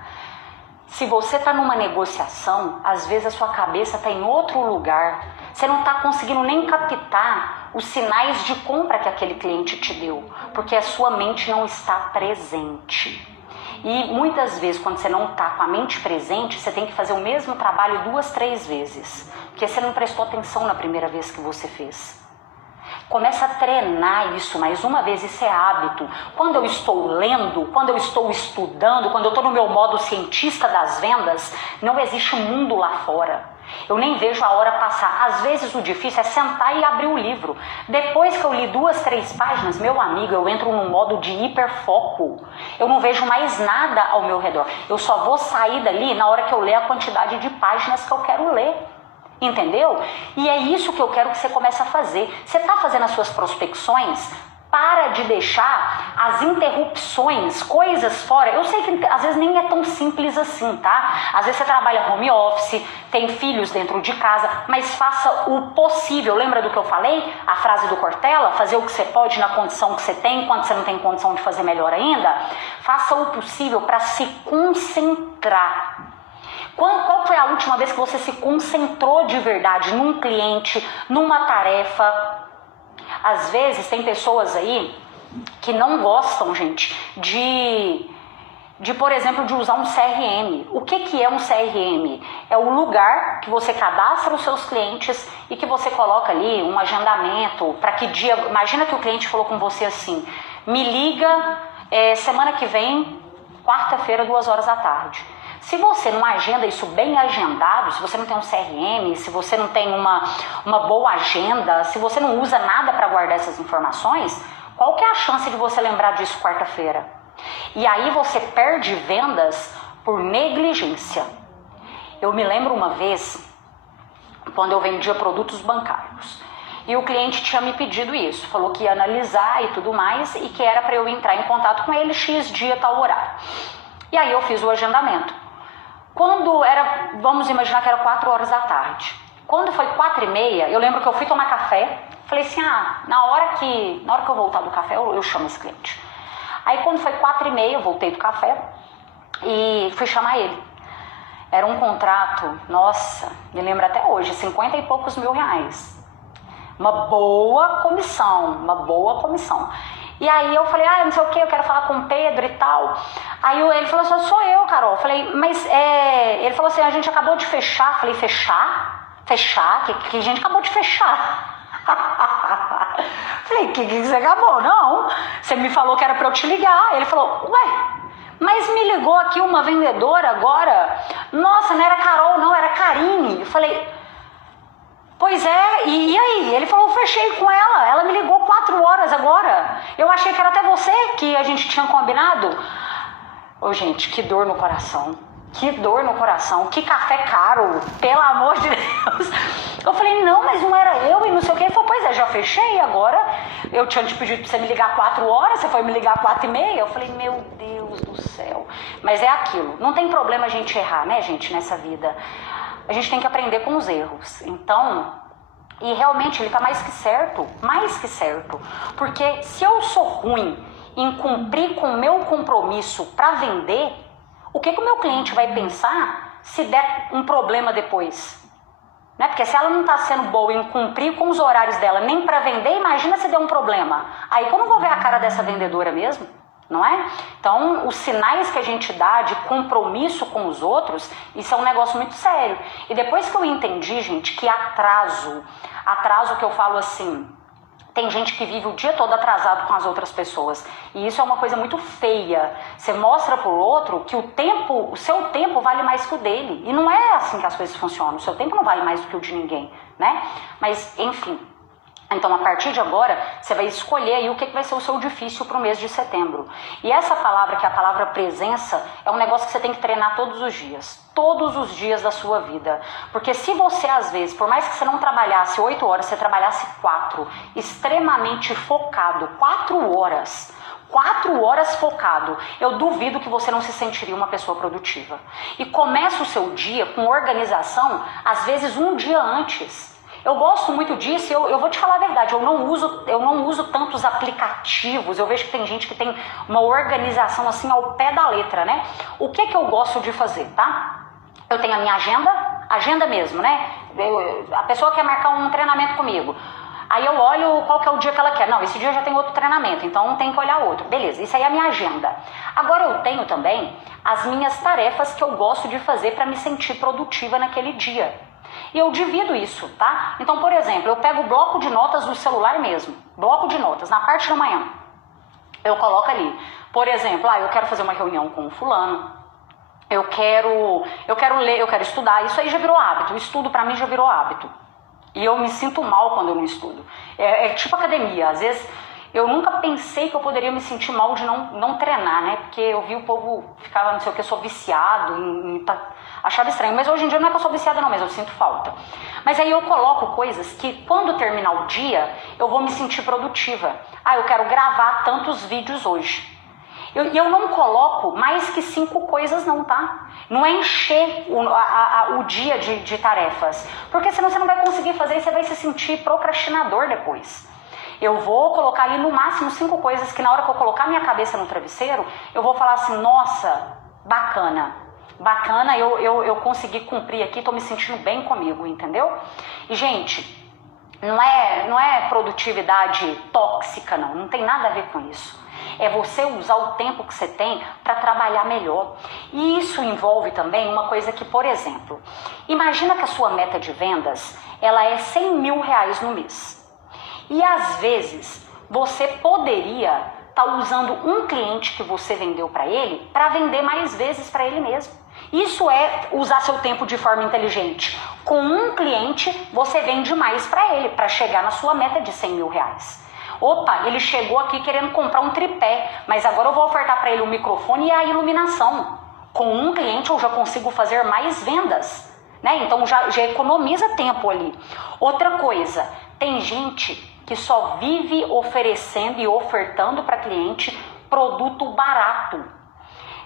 Se você está numa negociação, às vezes a sua cabeça está em outro lugar. Você não está conseguindo nem captar os sinais de compra que aquele cliente te deu, porque a sua mente não está presente. E muitas vezes, quando você não está com a mente presente, você tem que fazer o mesmo trabalho 2, 3 vezes, porque você não prestou atenção na primeira vez que você fez. Começa a treinar isso mais uma vez, isso é hábito. Quando eu estou lendo, quando eu estou estudando, quando eu estou no meu modo cientista das vendas, não existe mundo lá fora. Eu nem vejo a hora passar. Às vezes o difícil é sentar e abrir o livro. Depois que eu li 2, 3 páginas, meu amigo, eu entro num modo de hiperfoco. Eu não vejo mais nada ao meu redor. Eu só vou sair dali na hora que eu ler a quantidade de páginas que eu quero ler. Entendeu? E é isso que eu quero que você comece a fazer. Você está fazendo as suas prospecções? Para de deixar as interrupções, coisas fora. Eu sei que às vezes nem é tão simples assim, tá? Às vezes você trabalha home office, tem filhos dentro de casa, mas faça o possível. Lembra do que eu falei? A frase do Cortella? Fazer o que você pode na condição que você tem, quando você não tem condição de fazer melhor ainda. Faça o possível para se concentrar. Qual foi a última vez que você se concentrou de verdade num cliente, numa tarefa? Às vezes tem pessoas aí que não gostam, gente, de por exemplo, de usar um CRM. O que é um CRM? É o lugar que você cadastra os seus clientes e que você coloca ali um agendamento para que dia... Imagina que o cliente falou com você assim, me liga semana que vem, quarta-feira, 2h da tarde. Se você não agenda isso bem agendado, se você não tem um CRM, se você não tem uma boa agenda, se você não usa nada para guardar essas informações, qual que é a chance de você lembrar disso quarta-feira? E aí você perde vendas por negligência. Eu me lembro uma vez, quando eu vendia produtos bancários, e o cliente tinha me pedido isso, falou que ia analisar e tudo mais, e que era para eu entrar em contato com ele X dia, tal horário. E aí eu fiz o agendamento. Quando era, vamos imaginar que era 4h da tarde. Quando foi 4h30, eu lembro que eu fui tomar café. Falei assim, na hora que eu voltar do café, eu chamo esse cliente. Aí quando foi 4h30, eu voltei do café e fui chamar ele. Era um contrato, nossa, me lembro até hoje, 50 e poucos mil reais. Uma boa comissão. E aí eu falei, não sei o que, eu quero falar com o Pedro e tal. Aí ele falou assim, sou eu, Carol. Eu falei, mas ele falou assim, a gente acabou de fechar. Eu falei, fechar? Fechar? Que a gente acabou de fechar. Falei, que você acabou? Não, você me falou que era pra eu te ligar. Ele falou, ué, mas me ligou aqui uma vendedora agora. Nossa, não era Carol, não, era Karine. Eu falei, pois é, e aí? Ele falou, fechei com ela me ligou 4 horas agora. Eu achei que era até você que a gente tinha combinado. Ô, gente, que dor no coração. Que café caro, pelo amor de Deus. Eu falei, não, mas não era eu e não sei o que. Ele falou, pois é, já fechei agora. Eu tinha te pedido pra você me ligar 4 horas, você foi me ligar 4h30. Eu falei, meu Deus do céu. Mas é aquilo, não tem problema a gente errar, né, gente, nessa vida. A gente tem que aprender com os erros. Então, e realmente ele tá mais que certo. Porque se eu sou ruim em cumprir com o meu compromisso para vender, o que o meu cliente vai pensar se der um problema depois? Né? Porque se ela não está sendo boa em cumprir com os horários dela, nem para vender, imagina se der um problema. Aí que eu não vou ver a cara dessa vendedora mesmo, não é? Então, os sinais que a gente dá de compromisso com os outros, isso é um negócio muito sério. E depois que eu entendi, gente, que atraso que eu falo assim... Tem gente que vive o dia todo atrasado com as outras pessoas. E isso é uma coisa muito feia. Você mostra pro outro que o seu tempo vale mais que o dele. E não é assim que as coisas funcionam. O seu tempo não vale mais do que o de ninguém, né? Mas, enfim. Então, a partir de agora, você vai escolher aí o que vai ser o seu difícil para o mês de setembro. E essa palavra, que é a palavra presença, é um negócio que você tem que treinar todos os dias da sua vida. Porque se você, às vezes, por mais que você não trabalhasse 8 horas, você trabalhasse 4, extremamente focado, 4 horas focado, eu duvido que você não se sentiria uma pessoa produtiva. E começa o seu dia com organização, às vezes um dia antes. Eu gosto muito disso, eu vou te falar a verdade, eu não uso tantos aplicativos, eu vejo que tem gente que tem uma organização assim ao pé da letra, né? O que eu gosto de fazer, tá? Eu tenho a minha agenda mesmo, né? A pessoa quer marcar um treinamento comigo, aí eu olho qual que é o dia que ela quer. Não, esse dia já tem outro treinamento, então tem que olhar outro. Beleza, isso aí é a minha agenda. Agora eu tenho também as minhas tarefas que eu gosto de fazer para me sentir produtiva naquele dia. E eu divido isso, tá? Então, por exemplo, eu pego o bloco de notas do celular mesmo. Bloco de notas, na parte da manhã. Eu coloco ali. Por exemplo, eu quero fazer uma reunião com o fulano. Eu quero ler, eu quero estudar. Isso aí já virou hábito. O estudo pra mim já virou hábito. E eu me sinto mal quando eu não estudo. É tipo academia. Às vezes, eu nunca pensei que eu poderia me sentir mal de não treinar, né? Porque eu vi o povo ficava, não sei o que, eu sou viciado achava estranho, mas hoje em dia não é que eu sou viciada não, mas eu sinto falta. Mas aí eu coloco coisas que quando terminar o dia, eu vou me sentir produtiva. Eu quero gravar tantos vídeos hoje. Eu não coloco mais que 5 coisas não, tá? Não é encher o dia de tarefas, porque senão você não vai conseguir fazer e você vai se sentir procrastinador depois. Eu vou colocar ali no máximo 5 coisas que na hora que eu colocar minha cabeça no travesseiro, eu vou falar assim, nossa, bacana, eu consegui cumprir aqui, tô me sentindo bem comigo, entendeu? E, gente, não é produtividade tóxica, não tem nada a ver com isso. É você usar o tempo que você tem para trabalhar melhor. E isso envolve também uma coisa que, por exemplo, imagina que a sua meta de vendas, ela é 100 mil reais no mês. E às vezes, você poderia estar usando um cliente que você vendeu para ele para vender mais vezes para ele mesmo. Isso é usar seu tempo de forma inteligente. Com um cliente, você vende mais para ele, para chegar na sua meta de 100 mil reais. Opa, ele chegou aqui querendo comprar um tripé, mas agora eu vou ofertar para ele o microfone e a iluminação. Com um cliente eu já consigo fazer mais vendas, né? Então já economiza tempo ali. Outra coisa, tem gente que só vive oferecendo e ofertando para cliente produto barato.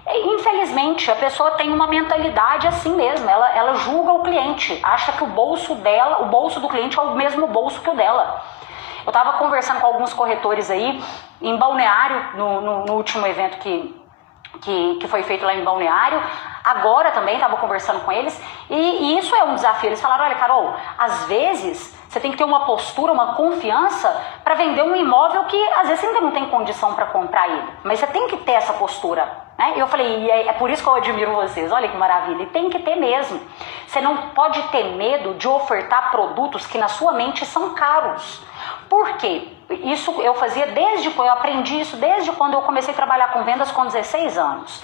Infelizmente, a pessoa tem uma mentalidade assim mesmo, ela julga o cliente, acha que o bolso do cliente é o mesmo bolso que o dela. Eu estava conversando com alguns corretores aí, em Balneário, no último evento que foi feito lá em Balneário, agora também estava conversando com eles, e isso é um desafio. Eles falaram, olha Carol, às vezes você tem que ter uma postura, uma confiança para vender um imóvel que às vezes você ainda não tem condição para comprar ele, mas você tem que ter essa postura, né? Eu falei, e é por isso que eu admiro vocês, olha que maravilha, e tem que ter mesmo. Você não pode ter medo de ofertar produtos que na sua mente são caros. Por quê? Isso eu fazia eu aprendi isso desde quando eu comecei a trabalhar com vendas com 16 anos.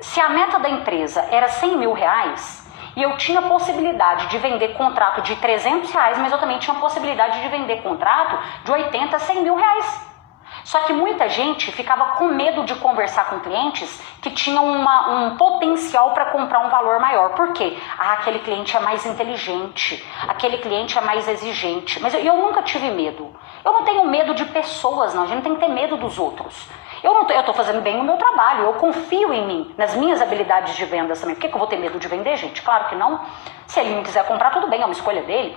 Se a meta da empresa era 100 mil reais e eu tinha possibilidade de vender contrato de 300 reais, mas eu também tinha possibilidade de vender contrato de 80 a 100 mil reais. Só que muita gente ficava com medo de conversar com clientes que tinham um potencial para comprar um valor maior. Por quê? Aquele cliente é mais inteligente, aquele cliente é mais exigente. Mas eu nunca tive medo. Eu não tenho medo de pessoas, não. A gente não tem que ter medo dos outros. Eu estou fazendo bem o meu trabalho, eu confio em mim, nas minhas habilidades de vendas também. Por que eu vou ter medo de vender, gente? Claro que não. Se ele não quiser comprar, tudo bem, é uma escolha dele.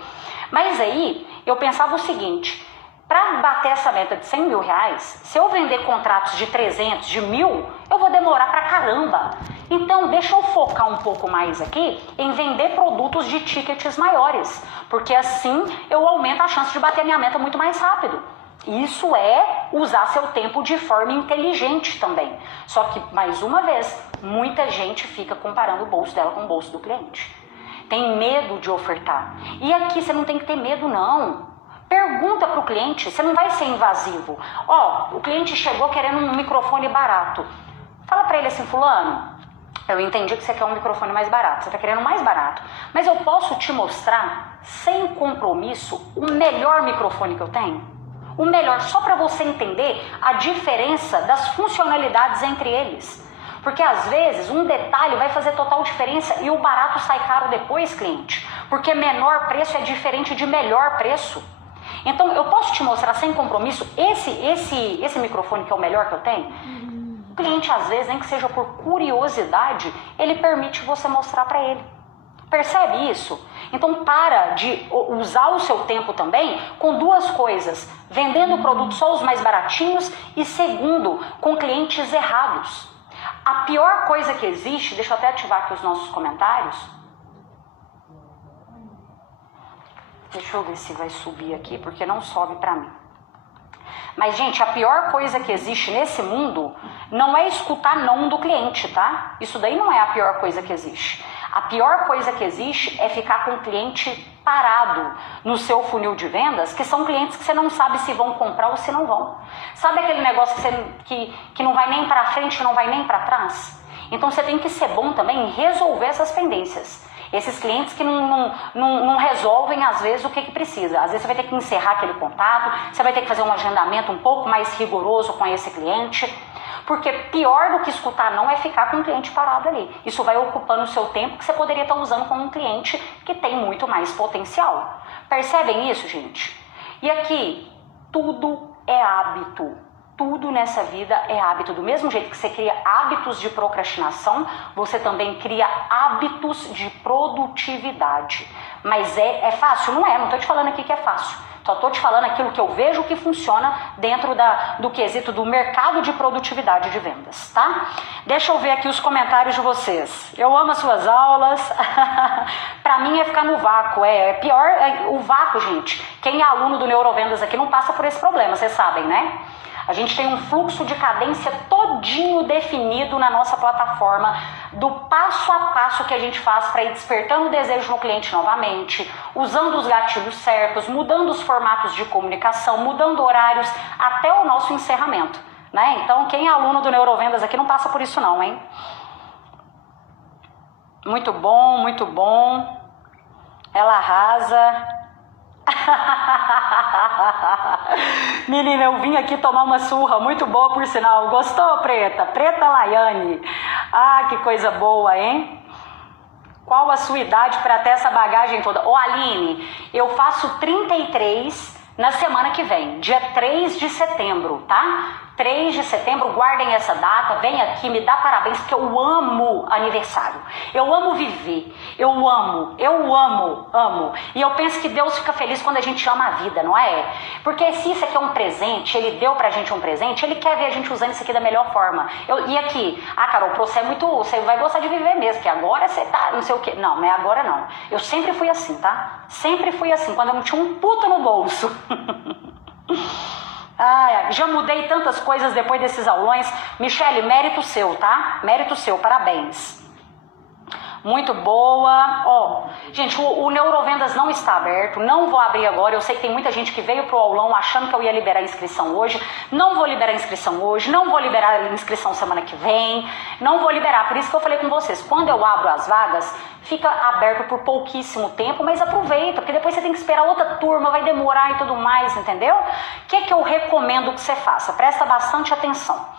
Mas aí, eu pensava o seguinte, para bater essa meta de 100 mil reais, se eu vender contratos de 300, de 1.000, eu vou demorar pra caramba. Então, deixa eu focar um pouco mais aqui em vender produtos de tickets maiores, porque assim eu aumento a chance de bater a minha meta muito mais rápido. Isso é usar seu tempo de forma inteligente também. Só que, mais uma vez, muita gente fica comparando o bolso dela com o bolso do cliente. Tem medo de ofertar. E aqui você não tem que ter medo, não. Pergunta para o cliente, você não vai ser invasivo. O cliente chegou querendo um microfone barato. Fala para ele assim, fulano, eu entendi que você quer um microfone mais barato, você está querendo mais barato, mas eu posso te mostrar, sem compromisso, o melhor microfone que eu tenho? O melhor, só para você entender a diferença das funcionalidades entre eles. Porque às vezes um detalhe vai fazer total diferença e o barato sai caro depois, cliente. Porque menor preço é diferente de melhor preço. Então eu posso te mostrar sem compromisso esse microfone que é o melhor que eu tenho? O cliente às vezes, nem que seja por curiosidade, ele permite você mostrar para ele. Percebe isso? Então para de usar o seu tempo também com duas coisas. Vendendo produtos só os mais baratinhos e segundo, com clientes errados. A pior coisa que existe, deixa eu até ativar aqui os nossos comentários. Deixa eu ver se vai subir aqui, porque não sobe pra mim. Mas, gente, a pior coisa que existe nesse mundo não é escutar não do cliente, tá? Isso daí não é a pior coisa que existe. A pior coisa que existe é ficar com o cliente parado no seu funil de vendas, que são clientes que você não sabe se vão comprar ou se não vão. Sabe aquele negócio que não vai nem para frente, não vai nem para trás? Então você tem que ser bom também em resolver essas pendências. Esses clientes que não resolvem, às vezes, o que precisa. Às vezes você vai ter que encerrar aquele contato, você vai ter que fazer um agendamento um pouco mais rigoroso com esse cliente. Porque pior do que escutar não é ficar com um cliente parado ali. Isso vai ocupando o seu tempo que você poderia estar usando com um cliente que tem muito mais potencial. Percebem isso, gente? E aqui, tudo é hábito. Tudo nessa vida é hábito. Do mesmo jeito que você cria hábitos de procrastinação, você também cria hábitos de produtividade. Mas é fácil? Não é. Não estou te falando aqui que é fácil. Só estou te falando aquilo que eu vejo que funciona dentro do quesito do mercado de produtividade de vendas, tá? Deixa eu ver aqui os comentários de vocês. Eu amo as suas aulas. Pra mim é ficar no vácuo. É pior o vácuo, gente. Quem é aluno do Neurovendas aqui não passa por esse problema, vocês sabem, né? A gente tem um fluxo de cadência todinho definido na nossa plataforma, do passo a passo que a gente faz para ir despertando o desejo no cliente novamente, usando os gatilhos certos, mudando os formatos de comunicação, mudando horários, até o nosso encerramento, né? Então, quem é aluno do Neurovendas aqui não passa por isso não, hein? Muito bom, muito bom. Ela arrasa. Menina, eu vim aqui tomar uma surra muito boa, por sinal. Gostou, Preta? Preta Laiane. Ah, que coisa boa, hein? Qual a sua idade para ter essa bagagem toda? Ô, Aline, eu faço 33 na semana que vem, dia 3 de setembro, tá? 3 de setembro, guardem essa data, vem aqui, me dá parabéns, porque eu amo aniversário. Eu amo viver, eu amo. E eu penso que Deus fica feliz quando a gente ama a vida, não é? Porque se isso aqui é um presente, Ele deu pra gente um presente, Ele quer ver a gente usando isso aqui da melhor forma. E aqui, Carol, você é muito, você vai gostar de viver mesmo, porque agora você tá, não sei o quê. Não, não é agora não. Eu sempre fui assim, tá? Sempre fui assim, quando eu não tinha um puto no bolso. Já mudei tantas coisas depois desses aulões. Michele, mérito seu, tá? Mérito seu, parabéns. Muito boa. Gente, o Neurovendas não está aberto, não vou abrir agora. Eu sei que tem muita gente que veio pro aulão achando que eu ia liberar a inscrição hoje. Não vou liberar a inscrição hoje, não vou liberar a inscrição semana que vem. Não vou liberar, por isso que eu falei com vocês. Quando eu abro as vagas, fica aberto por pouquíssimo tempo, mas aproveita, porque depois você tem que esperar outra turma, vai demorar e tudo mais, entendeu? O que eu recomendo que você faça? Presta bastante atenção.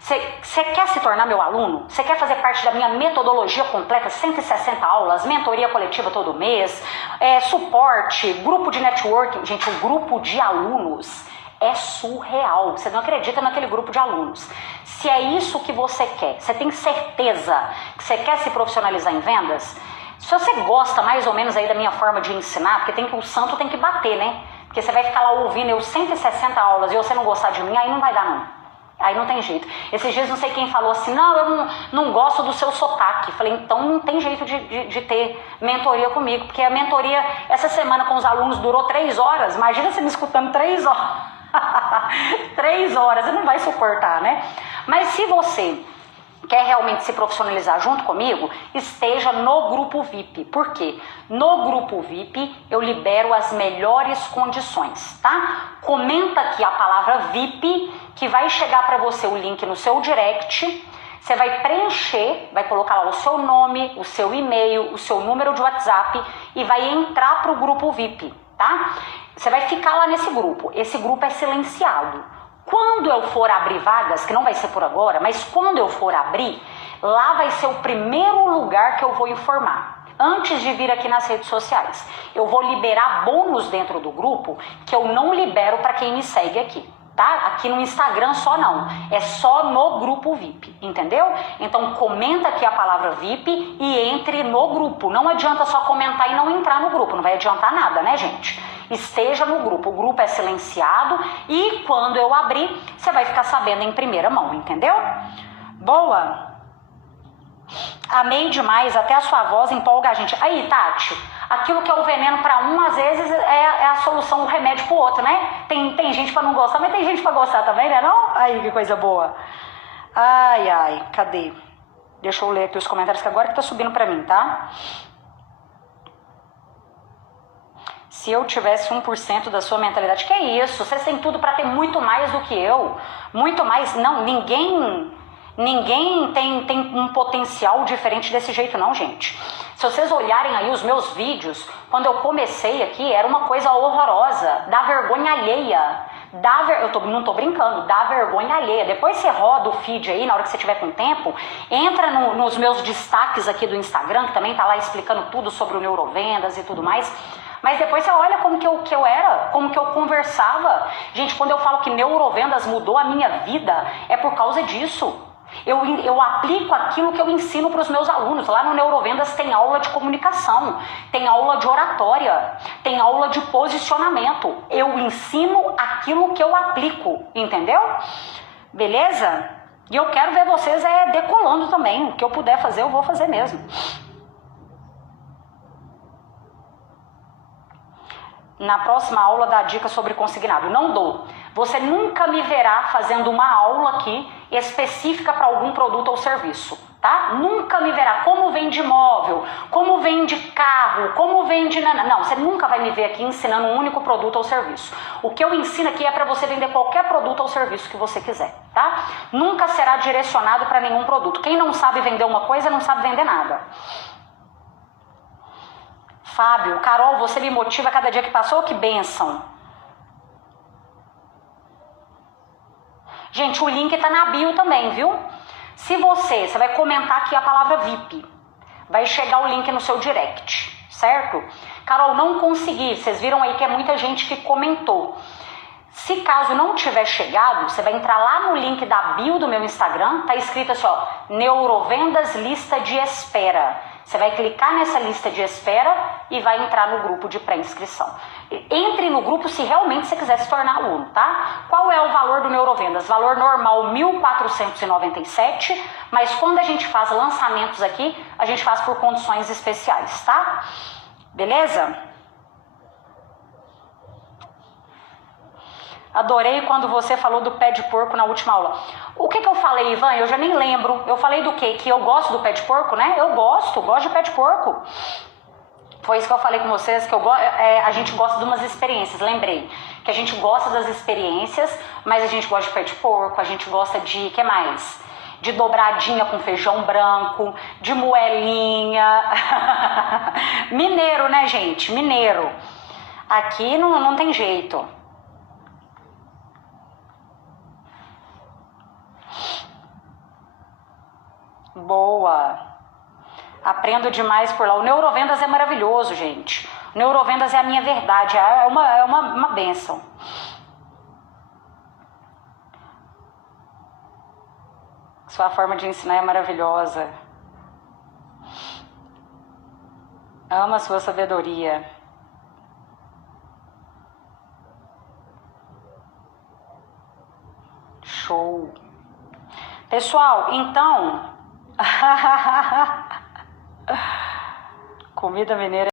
Você quer se tornar meu aluno? Você quer fazer parte da minha metodologia completa, 160 aulas, mentoria coletiva todo mês, suporte, grupo de networking? Gente, o grupo de alunos é surreal. Você não acredita naquele grupo de alunos. Se é isso que você quer, você tem certeza que você quer se profissionalizar em vendas? Se você gosta mais ou menos aí da minha forma de ensinar, porque o santo tem que bater, né? Porque você vai ficar lá ouvindo eu 160 aulas e você não gostar de mim, aí não vai dar não. Aí não tem jeito. Esses dias não sei quem falou assim, não, eu não gosto do seu sotaque. Falei, então não tem jeito de ter mentoria comigo, porque a mentoria essa semana com os alunos durou 3 horas. Imagina você me escutando 3 horas. 3 horas, você não vai suportar, né? Mas se você quer realmente se profissionalizar junto comigo, esteja no grupo VIP. Por quê? No grupo VIP eu libero as melhores condições, tá? Comenta aqui a palavra VIP, que vai chegar para você o link no seu direct. Você vai preencher, vai colocar lá o seu nome, o seu e-mail, o seu número de WhatsApp e vai entrar para o grupo VIP, tá? Você vai ficar lá nesse grupo. Esse grupo é silenciado. Quando eu for abrir vagas, que não vai ser por agora, mas quando eu for abrir, lá vai ser o primeiro lugar que eu vou informar. Antes de vir aqui nas redes sociais, eu vou liberar bônus dentro do grupo que eu não libero para quem me segue aqui, tá? Aqui no Instagram só não, é só no grupo VIP, entendeu? Então comenta aqui a palavra VIP e entre no grupo. Não adianta só comentar e não entrar no grupo, não vai adiantar nada, né, gente? Esteja no grupo, o grupo é silenciado e quando eu abrir, você vai ficar sabendo em primeira mão, entendeu? Boa! Amei demais, até a sua voz empolga a gente. Aí, Tati, aquilo que é o veneno para um, às vezes é a solução, o remédio pro outro, né? Tem gente para não gostar, mas tem gente para gostar também, né não? Aí, que coisa boa. Ai, cadê? Deixa eu ler aqui os comentários que agora que tá subindo para mim, tá? Se eu tivesse 1% da sua mentalidade, que é isso? Vocês têm tudo para ter muito mais do que eu. Muito mais. Não, ninguém tem um potencial diferente desse jeito não, gente. Se vocês olharem aí os meus vídeos, quando eu comecei aqui, era uma coisa horrorosa. Dá vergonha alheia. Não tô brincando, dá vergonha alheia. Depois você roda o feed aí, na hora que você tiver com tempo, entra nos meus destaques aqui do Instagram, que também tá lá explicando tudo sobre o Neurovendas e tudo mais. Mas depois você olha como que eu era, como que eu conversava. Gente, quando eu falo que Neurovendas mudou a minha vida, é por causa disso. Eu aplico aquilo que eu ensino para os meus alunos. Lá no Neurovendas tem aula de comunicação, tem aula de oratória, tem aula de posicionamento. Eu ensino aquilo que eu aplico, entendeu? Beleza? E eu quero ver vocês decolando também. O que eu puder fazer, eu vou fazer mesmo. Na próxima aula dá dica sobre consignado. Não dou. Você nunca me verá fazendo uma aula aqui específica para algum produto ou serviço, tá? Nunca me verá como vende imóvel, como vende carro, como vende... Não, você nunca vai me ver aqui ensinando um único produto ou serviço. O que eu ensino aqui é para você vender qualquer produto ou serviço que você quiser, tá? Nunca será direcionado para nenhum produto. Quem não sabe vender uma coisa, não sabe vender nada. Fábio, Carol, você me motiva a cada dia que passou, que bênção. Gente, o link tá na bio também, viu? Se você vai comentar aqui a palavra VIP, vai chegar o link no seu direct, certo? Carol, não consegui, vocês viram aí que é muita gente que comentou. Se caso não tiver chegado, você vai entrar lá no link da bio do meu Instagram, tá escrito assim, ó, Neurovendas lista de espera. Você vai clicar nessa lista de espera e vai entrar no grupo de pré-inscrição. Entre no grupo se realmente você quiser se tornar aluno, tá? Qual é o valor do Neurovendas? Valor normal R$ 1.497, mas quando a gente faz lançamentos aqui, a gente faz por condições especiais, tá? Beleza? Adorei quando você falou do pé de porco na última aula. O que eu falei, Ivan? Eu já nem lembro. Eu falei do quê? Que eu gosto do pé de porco, né? Eu gosto de pé de porco. Foi isso que eu falei com vocês, que a gente gosta de umas experiências, lembrei. Que a gente gosta das experiências, mas a gente gosta de pé de porco, a gente gosta de, que mais? De dobradinha com feijão branco, de moelinha. Mineiro, né, gente? Mineiro. Aqui não tem jeito. Boa. Aprendo demais por lá. O Neurovendas é maravilhoso, gente. O Neurovendas é a minha verdade. É uma bênção. Sua forma de ensinar é maravilhosa. Amo a sua sabedoria. Show. Pessoal, então... Comida mineira